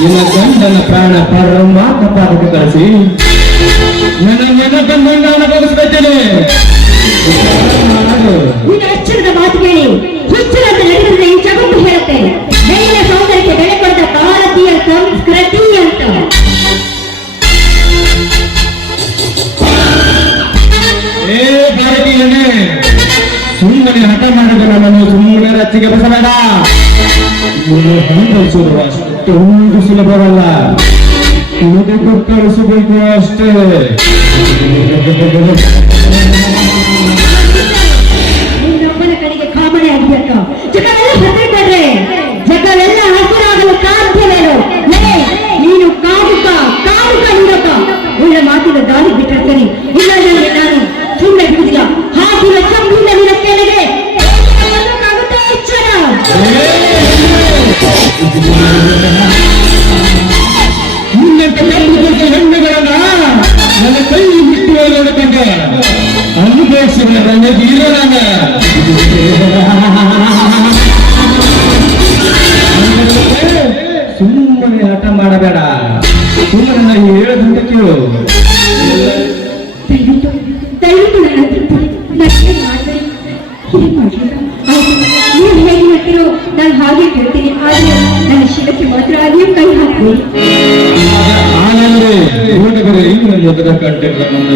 ನಿನ್ನ ಗಂಡನ ಪ್ರಾಣ ಪರಮಾತ್ಮ ಪಾದಕ್ಕೆ ಕಳಿಸಿ ನನ್ನ ನೆನಪನ್ನು ಅನುಭವಿಸಬೇಕೇನೆ. ನಿನ್ನ ಎಚ್ಚರದ ಮಾತು ಕೇಳಿ ಹುಚ್ಚರಂತ ನಡೆಸಿದ್ರೆ ಈ ಜಗತ್ತು ಹೇಳುತ್ತೆ ಹೆಣ್ಣಿನ ಸೌಂದರ್ಯಕ್ಕೆ ಬೆಲೆ ಕೊಟ್ಟ ಭಾರತೀಯ ಸಂಸ್ಕೃತಿ ಅಂತ. ಭಾರತೀಯನೇ, ಸುಮ್ಮನೆ ಹಠ ಮಾಡಿದ ನಮ್ಮನ್ನು ಸುಮ್ಮನೆ ರಚ್ಚಿಗೆ ಬಸಬೇಡ. ಅನುಭವಿಸೋದು ಅಷ್ಟೊಂದು ಸುಲಭವಲ್ಲ. ಇದಕ್ಕೆ ಕಳಿಸಬೇಕು ಅಷ್ಟೇ. ನಿನ್ನೊಬ್ಬನ ಕಡೆಗೆ ಕಾಮಣೆ ಆಗ್ಬೇಕ. ಜಗವೆಲ್ಲ ಹೆಸರಿಕೊಂಡ್ರೆ ಜಗವೆಲ್ಲ ಹಸಿರಾಗಲು ಸಾಧ್ಯವೇನು? ನೀನು ಕಾದುಕ ನೀಡಕ ಒಳ್ಳೆ ಮಾತಿನ ದಾರಿ ಬಿಟ್ಟಿರ್ತೀನಿ. ಇಲ್ಲ ನಾನು ಸುಮ್ಮನೆ ಬಿಡುದಿಲ್ಲ. ಹಾಕಿನ ಸಂಬಂಧ ನಿನ್ನ ಕೆಳಗೆ ಎಚ್ಚರ. ನಿನ್ನಂತ ಕಪ್ಪು ಹೆಣ್ಣುಗಳನ್ನ ನನ್ನ ಕೈ ಬಿಟ್ಟು ನೋಡಿಕೊಂಡೆ ಅನುಭವಿಸಿದ ನನಗೆ ಇರೋಣ. ಸುಮ್ಮನೆ ಹಠ ಮಾಡಬೇಡ. ಸುಮ್ಮನೆ ನಾನು ಹೇಳದಂತ ಕೇಳು. ದಯವಿಟ್ಟು ನೀವು ಹೇಗೆ ಮಾಡ್ತೀರೋ ನಾನು ಹಾಗೆ ಕೇಳ್ತೀನಿ. ಆದ್ರೆ ನನ್ನ ಶಿಲಕ್ಕೆ ಮಾತ್ರ ನೀವು ಕೈ ಹಾಕ್ಬೋದು. ಆದರೆ ಹುಡುಗರು ಇನ್ನೊಂದು ಕಂಡಿಲ್ಲ ನನ್ನ